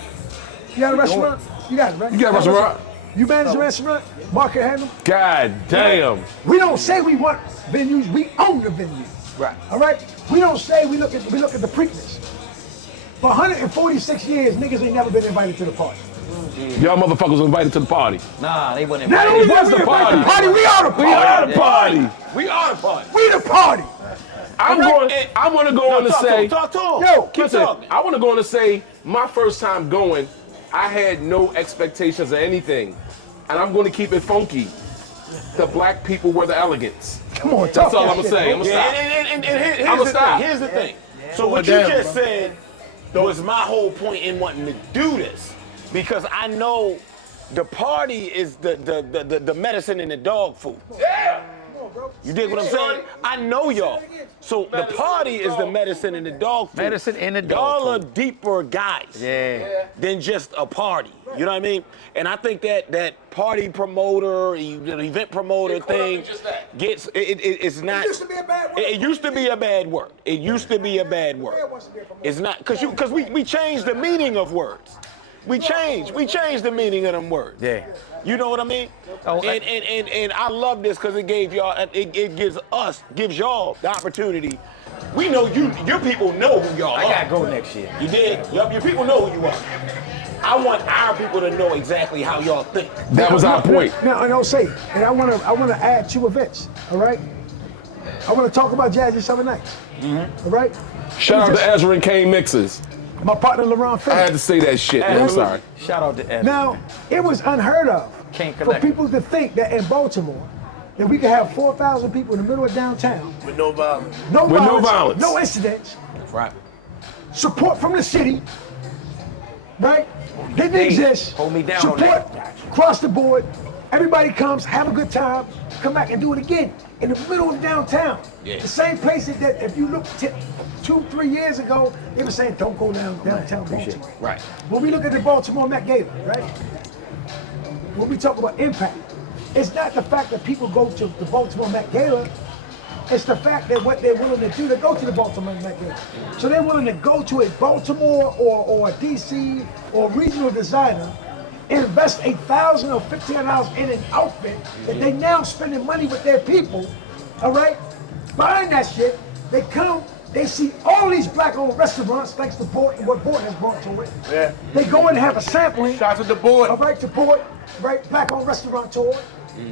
You got a restaurant? You got it, right? You got a restaurant? You manage a restaurant? Market handle? God damn. We don't say we want venues, we own the venue. Right. All right? We don't say we look at the Preakness. For 146 years, niggas ain't never been invited to the party. Y'all motherfuckers was invited to the party. Nah, they wasn't Not invited. only that, we invite the party, we are the party. We are the party. We are the party. We the party. I want to go on to say, Talk to him. Yo, keep listen, talking. I want to go on to say, my first time going, I had no expectations of anything. And I'm going to keep it funky. The black people were the elegance. Come on, That's all I'm going to say. I'm going to Yeah, stop. and I'ma stop. here's the thing. So what you just said was my whole point in wanting to do this, because I know the party is the medicine in the dog food. Yeah. You dig what I'm saying? I know y'all. So the party is the medicine in the dog food. Medicine in the dog Y'all are food. deeper guys than just a party. You know what I mean? And I think that party promoter, event promoter thing gets it's not. It used to be a bad word. It used to be a bad word. It used to be a bad word. It's not because we changed the meaning of words. We changed the meaning of them words. Yeah. You know what I mean? Oh, and I love this because it gives y'all the opportunity. We know your people know who y'all I are. gotta go next year. You did? Your people know who you are. I want our people to know exactly how y'all think. That was our point. Now, and I'll say, and I want to add 2 events, all right? I want to talk about Jazzy Summer Nights, all right? Shout out to Ezra and Kane Mixes. My partner, LaRon I Phillips. had to say that shit. Man. I'm sorry. Shout out to Edmond. Now, it was unheard of Can't for connect. people to think that in Baltimore, that we could have 4,000 people in the middle of downtown. With no violence. No With no violence, violence. no incidents, Right. support from the city, right? Didn't exist. hold me down on Support that. across the board. Everybody comes, have a good time, come back and do it again in the middle of downtown. Yeah. The same place that if you look 2-3 years ago, they were saying don't go downtown Baltimore. Right. When we look at the Baltimore Met Gala, right? When we talk about impact, it's not the fact that people go to the Baltimore Met Gala, it's the fact that what they're willing to do to go to the Baltimore Met Gala. So they're willing to go to a Baltimore or a DC or regional designer, invest $1,000 or $1,500 in an outfit that they now spending money with their people, all right? Buying that shit, they come, they see all these black-owned restaurants, thanks to Port and what Port has brought to it. Yeah. They go and have a sampling. Shout out to the board. All right, to Port, right, black-owned restaurant tour.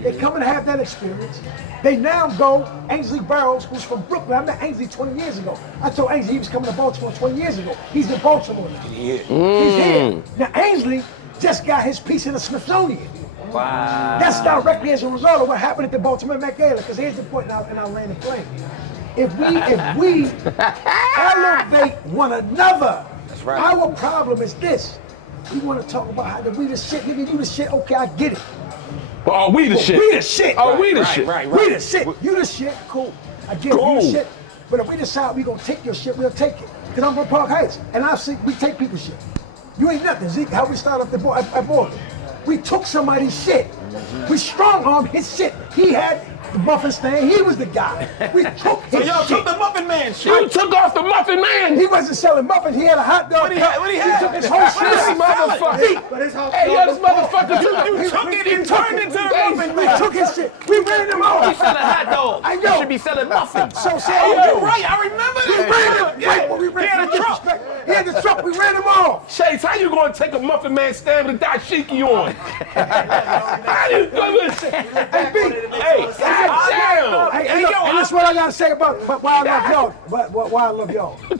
They come and have that experience. They now go, Ainsley Burroughs, who's from Brooklyn. I met Ainsley 20 years ago. I told Ainsley he was coming to Baltimore 20 years ago. He's in Baltimore now. Yeah. He's here. Now Ainsley just got his piece in the Smithsonian. Wow. That's directly as a result of what happened at the Baltimore Met Gala. Because here's the point, and I'll land the plane. If we elevate one another, right. Our problem is this. We want to talk about how we the shit, nigga, you the shit, okay, I get it. But are we the shit? We the shit. Are we the shit? Right. We the shit. You the shit, cool. I get it, you Cool. the shit. But if we decide we gonna take your shit, we'll take it. Because I'm from Park Heights, and I see we take people's shit. You ain't nothing, Zeke, how we start up at Bourbon. We took somebody's shit. We strong-armed his shit. He had the muffin stand, he was the guy. We took his So y'all shit. took the Muffin Man shit. You took off the Muffin Man. He wasn't selling muffins, he had a hot dog. What he had? He took his whole shit. This motherfucker. Hey, yo, this motherfucker. You took it and turned it to the Muffin We Man. took his shit. We ran him You off. selling hot dogs. I You know. should be selling muffins. So Oh, you're right. I remember We that. ran him. Yeah. Right, when we ran He had a truck. He had the truck. We ran him off. Chase, how you gonna take a Muffin Man stand with a dashiki on? How you gonna say? Hey, B. Hey, goddamn. Hey, look, and that's what I gotta say about why I love y'all. Why I love y'all. What you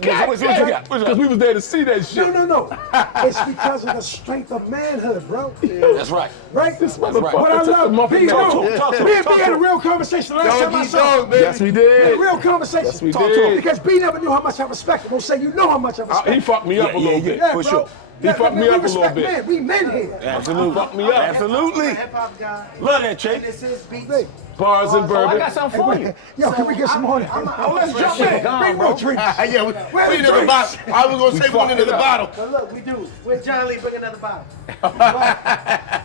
got? Because we was there to see that shit. No. It's because of the strength of manhood, bro. That's right. Right? This motherfucker What I took the love, Muffin B, Man. bro. Talk to Me him. and B had a real conversation last time I saw him. Yes, we did. Real conversation. Yes, we Talk to did. him. Because B never knew how much I respect him. Don't say you know how much I respect He him. fucked me up a little bit. Yeah, For bro. sure. He fucked me up a little bit. Man, we men here. Absolutely. Fuck me up. Absolutely. Hip hop guy. Love that, And Chase. this is beats. Bars and Oh, I bourbon. got something for you. Yo, can we get some on it? Oh, let's jump in. Bring more drinks. Yeah, we into the bottle. I was gonna say one into the bottle. But look, we do. Where's John Lee? Bring another bottle. But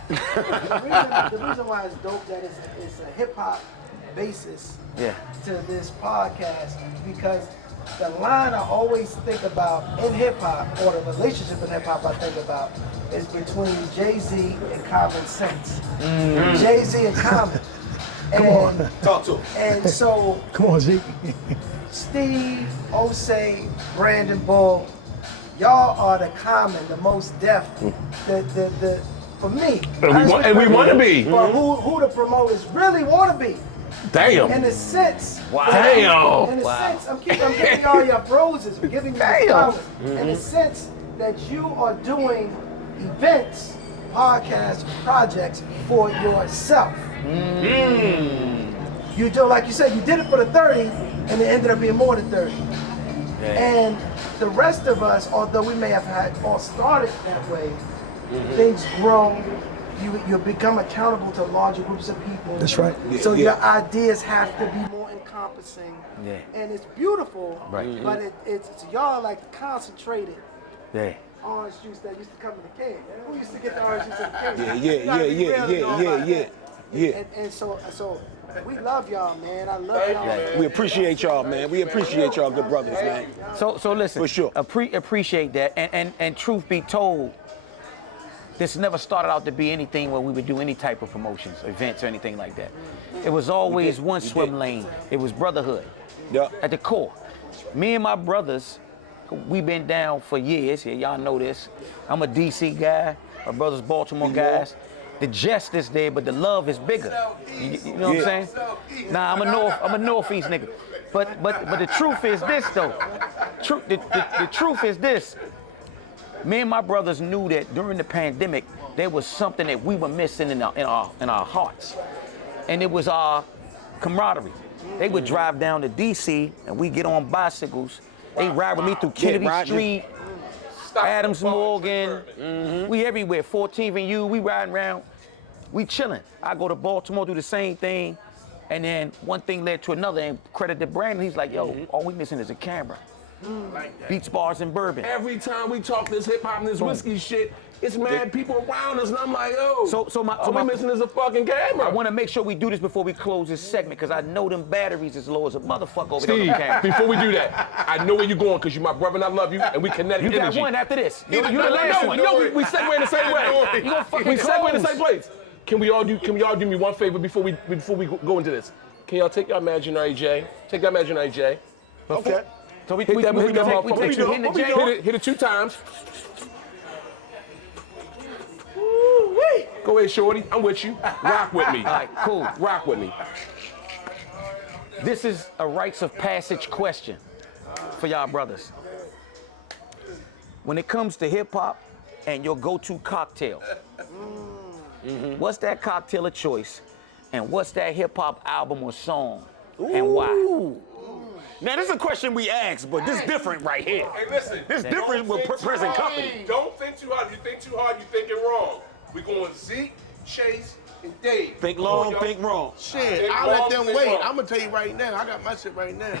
the reason why it's dope that it's a hip hop basis to this podcast because the line I always think about in hip hop, or the relationship in hip hop I think about, is between Jay-Z and Common Sense. Jay-Z and Common. And Talk to him. and so Come on, Zeke. Steve, Osei, Brandon Bull, y'all are the Common, the most deaf, the for me. And we want to be. But who the promoters really want to be. Damn. In a sense. Damn. In a sense, I'm giving y'all your roses. I'm giving you your flowers. In a sense that you are doing events, podcasts, projects for yourself. You do, like you said, you did it for the 30, and it ended up being more than 30. And the rest of us, although we may have had all started that way, things grow. You become accountable to larger groups of people. That's right. So your ideas have to be more encompassing. And it's beautiful, but it's y'all like the concentrated orange juice that used to come in the can. Who used to get the orange juice in the can? Yeah. And so we love y'all, man. I love y'all. We appreciate y'all, man. We appreciate y'all, good brothers, man. So listen, For sure. appreciate that. And truth be told, this never started out to be anything where we would do any type of promotions, events, or anything like that. It was always one swim lane. It was brotherhood at the core. Me and my brothers, we've been down for years. Yeah, y'all know this. I'm a DC guy. My brother's Baltimore guys. The jest is there, but the love is bigger. You know what I'm saying? Nah, I'm a Northeast nigga. But the truth is this though. The truth is this. Me and my brothers knew that during the pandemic, there was something that we were missing in our hearts. And it was our camaraderie. They would drive down to DC and we get on bicycles. They ride with me through Kennedy Street, Adams Morgan. We everywhere, 14th and U, we riding around. We chilling. I go to Baltimore, do the same thing. And then one thing led to another and credit to Brandon. He's like, yo, all we missing is a camera. Beats, bars, and bourbon. Every time we talk this hip hop and this whiskey shit, it's mad people around us, and I'm like, yo. So all we missing is a fucking camera. I want to make sure we do this before we close this segment, because I know them batteries is low as a motherfucker over there on Steve, the camera. before we do that, I know where you're going because you're my brother and I love you, and we connect You got energy. one after this. You're the last one. No, we segue in the same way. You gonna fucking We segue in the close. same place. Can we all do me one favor before we go into this? Can y'all take your imaginary J? Take your imaginary J. Okay. So we Hit take that motherfucker. you hitting the J. Hit it 2 times. Go ahead, shorty. I'm with you. Rock with me. All right, cool. Rock with me. This is a rites of passage question for y'all brothers. When it comes to hip hop and your go-to cocktail, what's that cocktail of choice, and what's that hip hop album or song, and why? Now, this is a question we asked, but this different right here. Hey, listen. This different with present company. Don't think too hard. You think too hard, you thinking wrong. We're going Zeke, Chase, and Dave. Think long, think wrong. Shit, Think I'll let long, them think wait. long. I'm gonna tell you right now. I got my shit right now.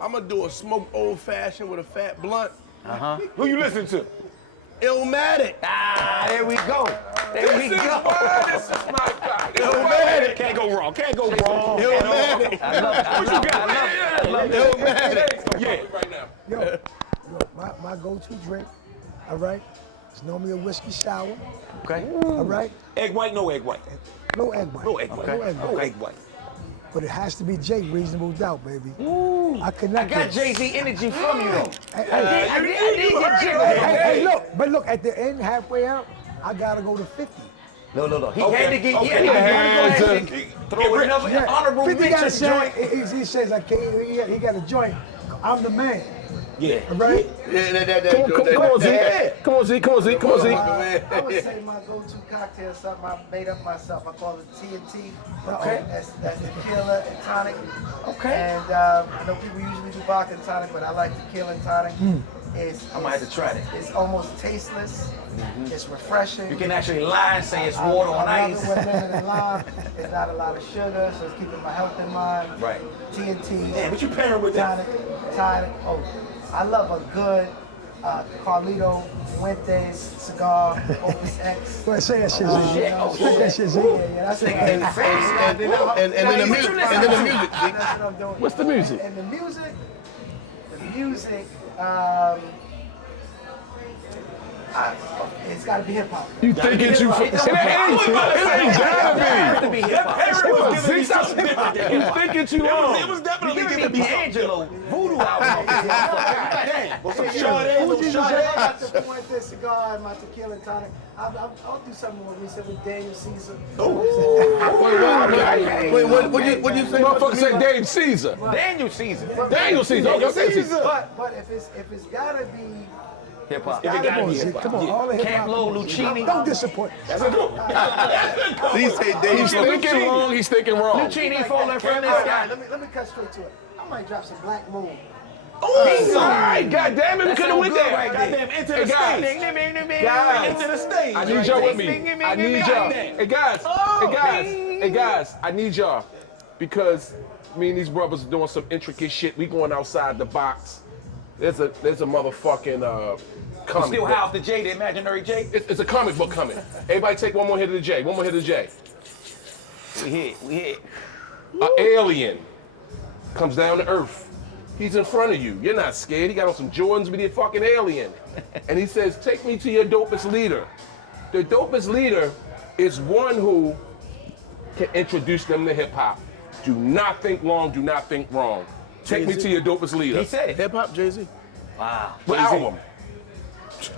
I'm gonna do a smoked old fashioned with a fat blunt. Who you listen to? Illmatic. Ah, there we go. There we go. This is my guy. Illmatic. Can't go wrong. Can't go wrong. Illmatic. I love it. Illmatic. Yeah. Right now. Yo, my go-to drink, all right, it's normally a whiskey sour, Okay. all right? Egg white, no egg white. No egg white. No egg white. No egg No white. egg white. But it has to be Jay, reasonable doubt, baby. I I connect got with- Jay-Z energy from you though. I did get jiggled. Hey, look, at the end, halfway out, I gotta go to 50. No. He had to get, Okay. he had to go ahead and throw another Yeah, honorable 50 got a mention joint. joint. He says, I can't, he got a joint. I'm the man, Yeah. all right? Come on, Zeke. Come on, Zeke. I would say my go-to cocktail is something I made up myself. I call it T&T. Okay. That's tequila and tonic. Okay. And I know people usually do vodka and tonic, but I like tequila and tonic. I might have to try that. It's almost tasteless. It's refreshing. You can actually lie and say it's water on I ice. love it with lemon and lime. It's not a lot of sugar, so it's keeping my health in mind. Right. TNT. Damn, what you pairing with that? Tonic. Oh, I love a good Carlito Fuentes cigar, Opus X. Go ahead, say that shit, Oh, shit. Z. Oh, Say that shit, Z. Yeah, that's what I'm doing. And then the music. And then the music. That's what I'm doing. What's the music? And the music, it's got to be hip hop. You thinking too far? It ain't gotta be. You thinking too long? It was definitely You gonna be be D'Angelo voodoo album. Damn. Well, some Sade, Fuji's some I Sade. got the Fuentes cigar and my tequila tonic. I'll do something more recent with Daniel Caesar. Wait, what you say? Motherfucker said Dave Caesar. Daniel Caesar. Daniel Caesar. Okay, Caesar. But if it's gotta be Hip hop. Come on, Z. Come on, all the hip Camp hop. Lo Lucchini. Don't disappoint. He's thinking wrong. He's thinking wrong. Lucchini falling from this guy. Let me cut straight to it. I might drop some Black Moon. All right, goddamn it, we could have went there. Right there. Goddamn, into the Hey, guys. stage. Guys. Into the stage. I need y'all with me. I need y'all. Hey guys, I need y'all. Because me and these brothers are doing some intricate shit. We going outside the box. There's a motherfucking comic Still book. House the J, the imaginary J. It's a comic book coming. Everybody take one more hit of the J. One more hit of the J. We hit. An alien comes down to Earth. He's in front of you. You're not scared. He got on some Jordans with your fucking alien. And he says, take me to your dopest leader. The dopest leader is one who can introduce them to hip hop. Do not think long, do not think wrong. Take me to your dopest leader. He said it. Hip hop, Jay-Z. Wow. What album?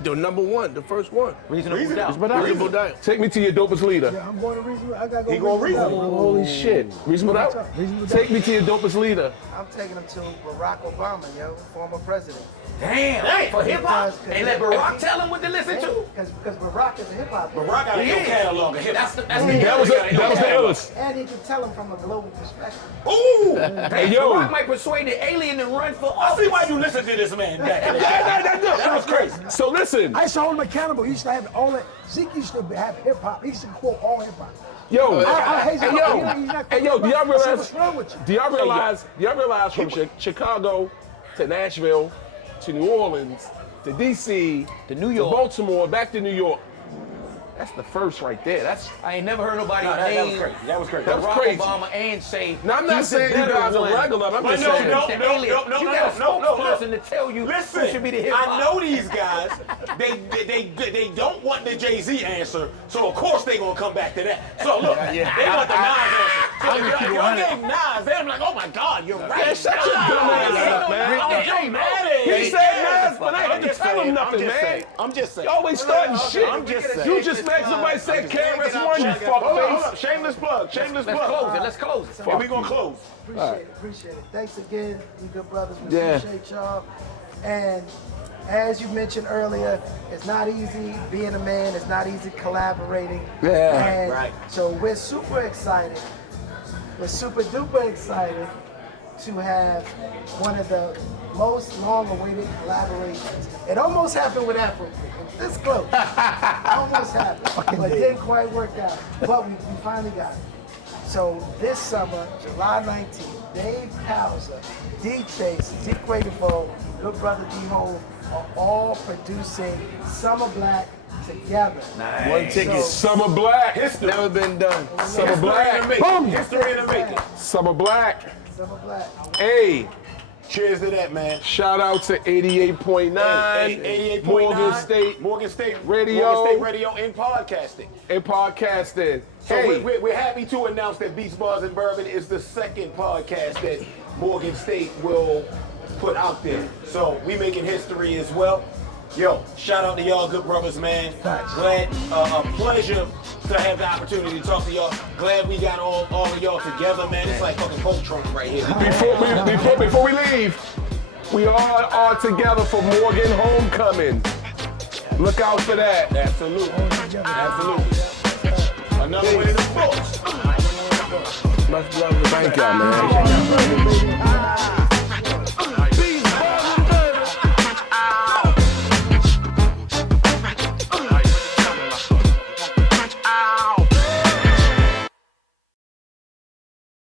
The number one, the first one. Reasonable doubt. Reasonable Doubt. Take me to your dopest leader. Yeah, I'm going to Reasonable. I got to go. He going Reasonable. Holy shit. Reasonable doubt? Reasonable Take me to your dopest leader. I'm taking them to Barack Obama, yo, former president. Damn. For hip hop. They let Barack tell him what to listen to. Because Barack is a hip hop. Barack got a He good is. catalog of hip hop. That's That was the illest. And he can tell them from a global perspective. Ooh! Hey, yo. Barack might persuade the alien to run for I office. see why you listen to this man. That was crazy. So listen, I used to hold him accountable. He used to have all that. Zeke used to have hip hop. He used to quote all hip hop. yo, Hey, yo, do y'all realize? What's wrong with you? Do y'all realize from Chicago to Nashville to New Orleans to DC To New York. to Baltimore, back to New York? That's the first right there. That's I ain't never heard nobody That was name crazy. That was crazy. That was Barack crazy. Obama and say. now. I'm not he's the saying you better guys one. are regular. I'm But just no, saying. no. The alien. You got a spokesperson to tell you who Listen, should be the hip hop. I know these guys. They don't want the Jay-Z answer, so of course they gonna come back to that. So look, they want the Nas answer. So if y'all gave Nas, they're like, oh my God, you're right. Yeah, shut your dumb ass up, man. I'm mad at He said Nas, but I ain't just tell him saying, nothing, man. I'm just saying. You always starting shit. I'm just saying. You just made somebody say KRS-One, you Hold fuckface. up. Shameless plug. Shameless Let's plug. close it. Let's close it. And we gonna close. Appreciate it. Thanks again, you good brothers. We Yeah. appreciate y'all. And as you mentioned earlier, it's not easy being a man. It's not easy collaborating. Yeah. And Right. so we're super excited. We're super duper excited to have one of the most long-awaited collaborations. It almost happened with Afro. This close. Almost happened, but didn't quite work out. But we finally got it. So this summer, July 19th, Dave Cowser, D Chase, D Quaterful, good brother D Hove are all producing Summer Black together. Nice. One ticket. Summer Black. Never been done. Summer Black. Boom. History in the making. Summer Black. Summer Black. Hey, Cheers to that, man. shout out to 88.9 Morgan State Morgan State Radio. Morgan State Radio and podcasting. and podcasting. So Hey, we're happy to announce that Beats, Bars, and Bourbon is the second podcast that Morgan State will put out there. So we making history as well. Yo, shout out to y'all good brothers, man. Glad, a pleasure to have the opportunity to talk to y'all. Glad we got all of y'all together, man. It's like fucking Voltron right here. before we leave, we all are together for Morgan Homecoming. Look out for that. Absolutely. Absolutely. Another one in the books. Much love. Thank y'all, man.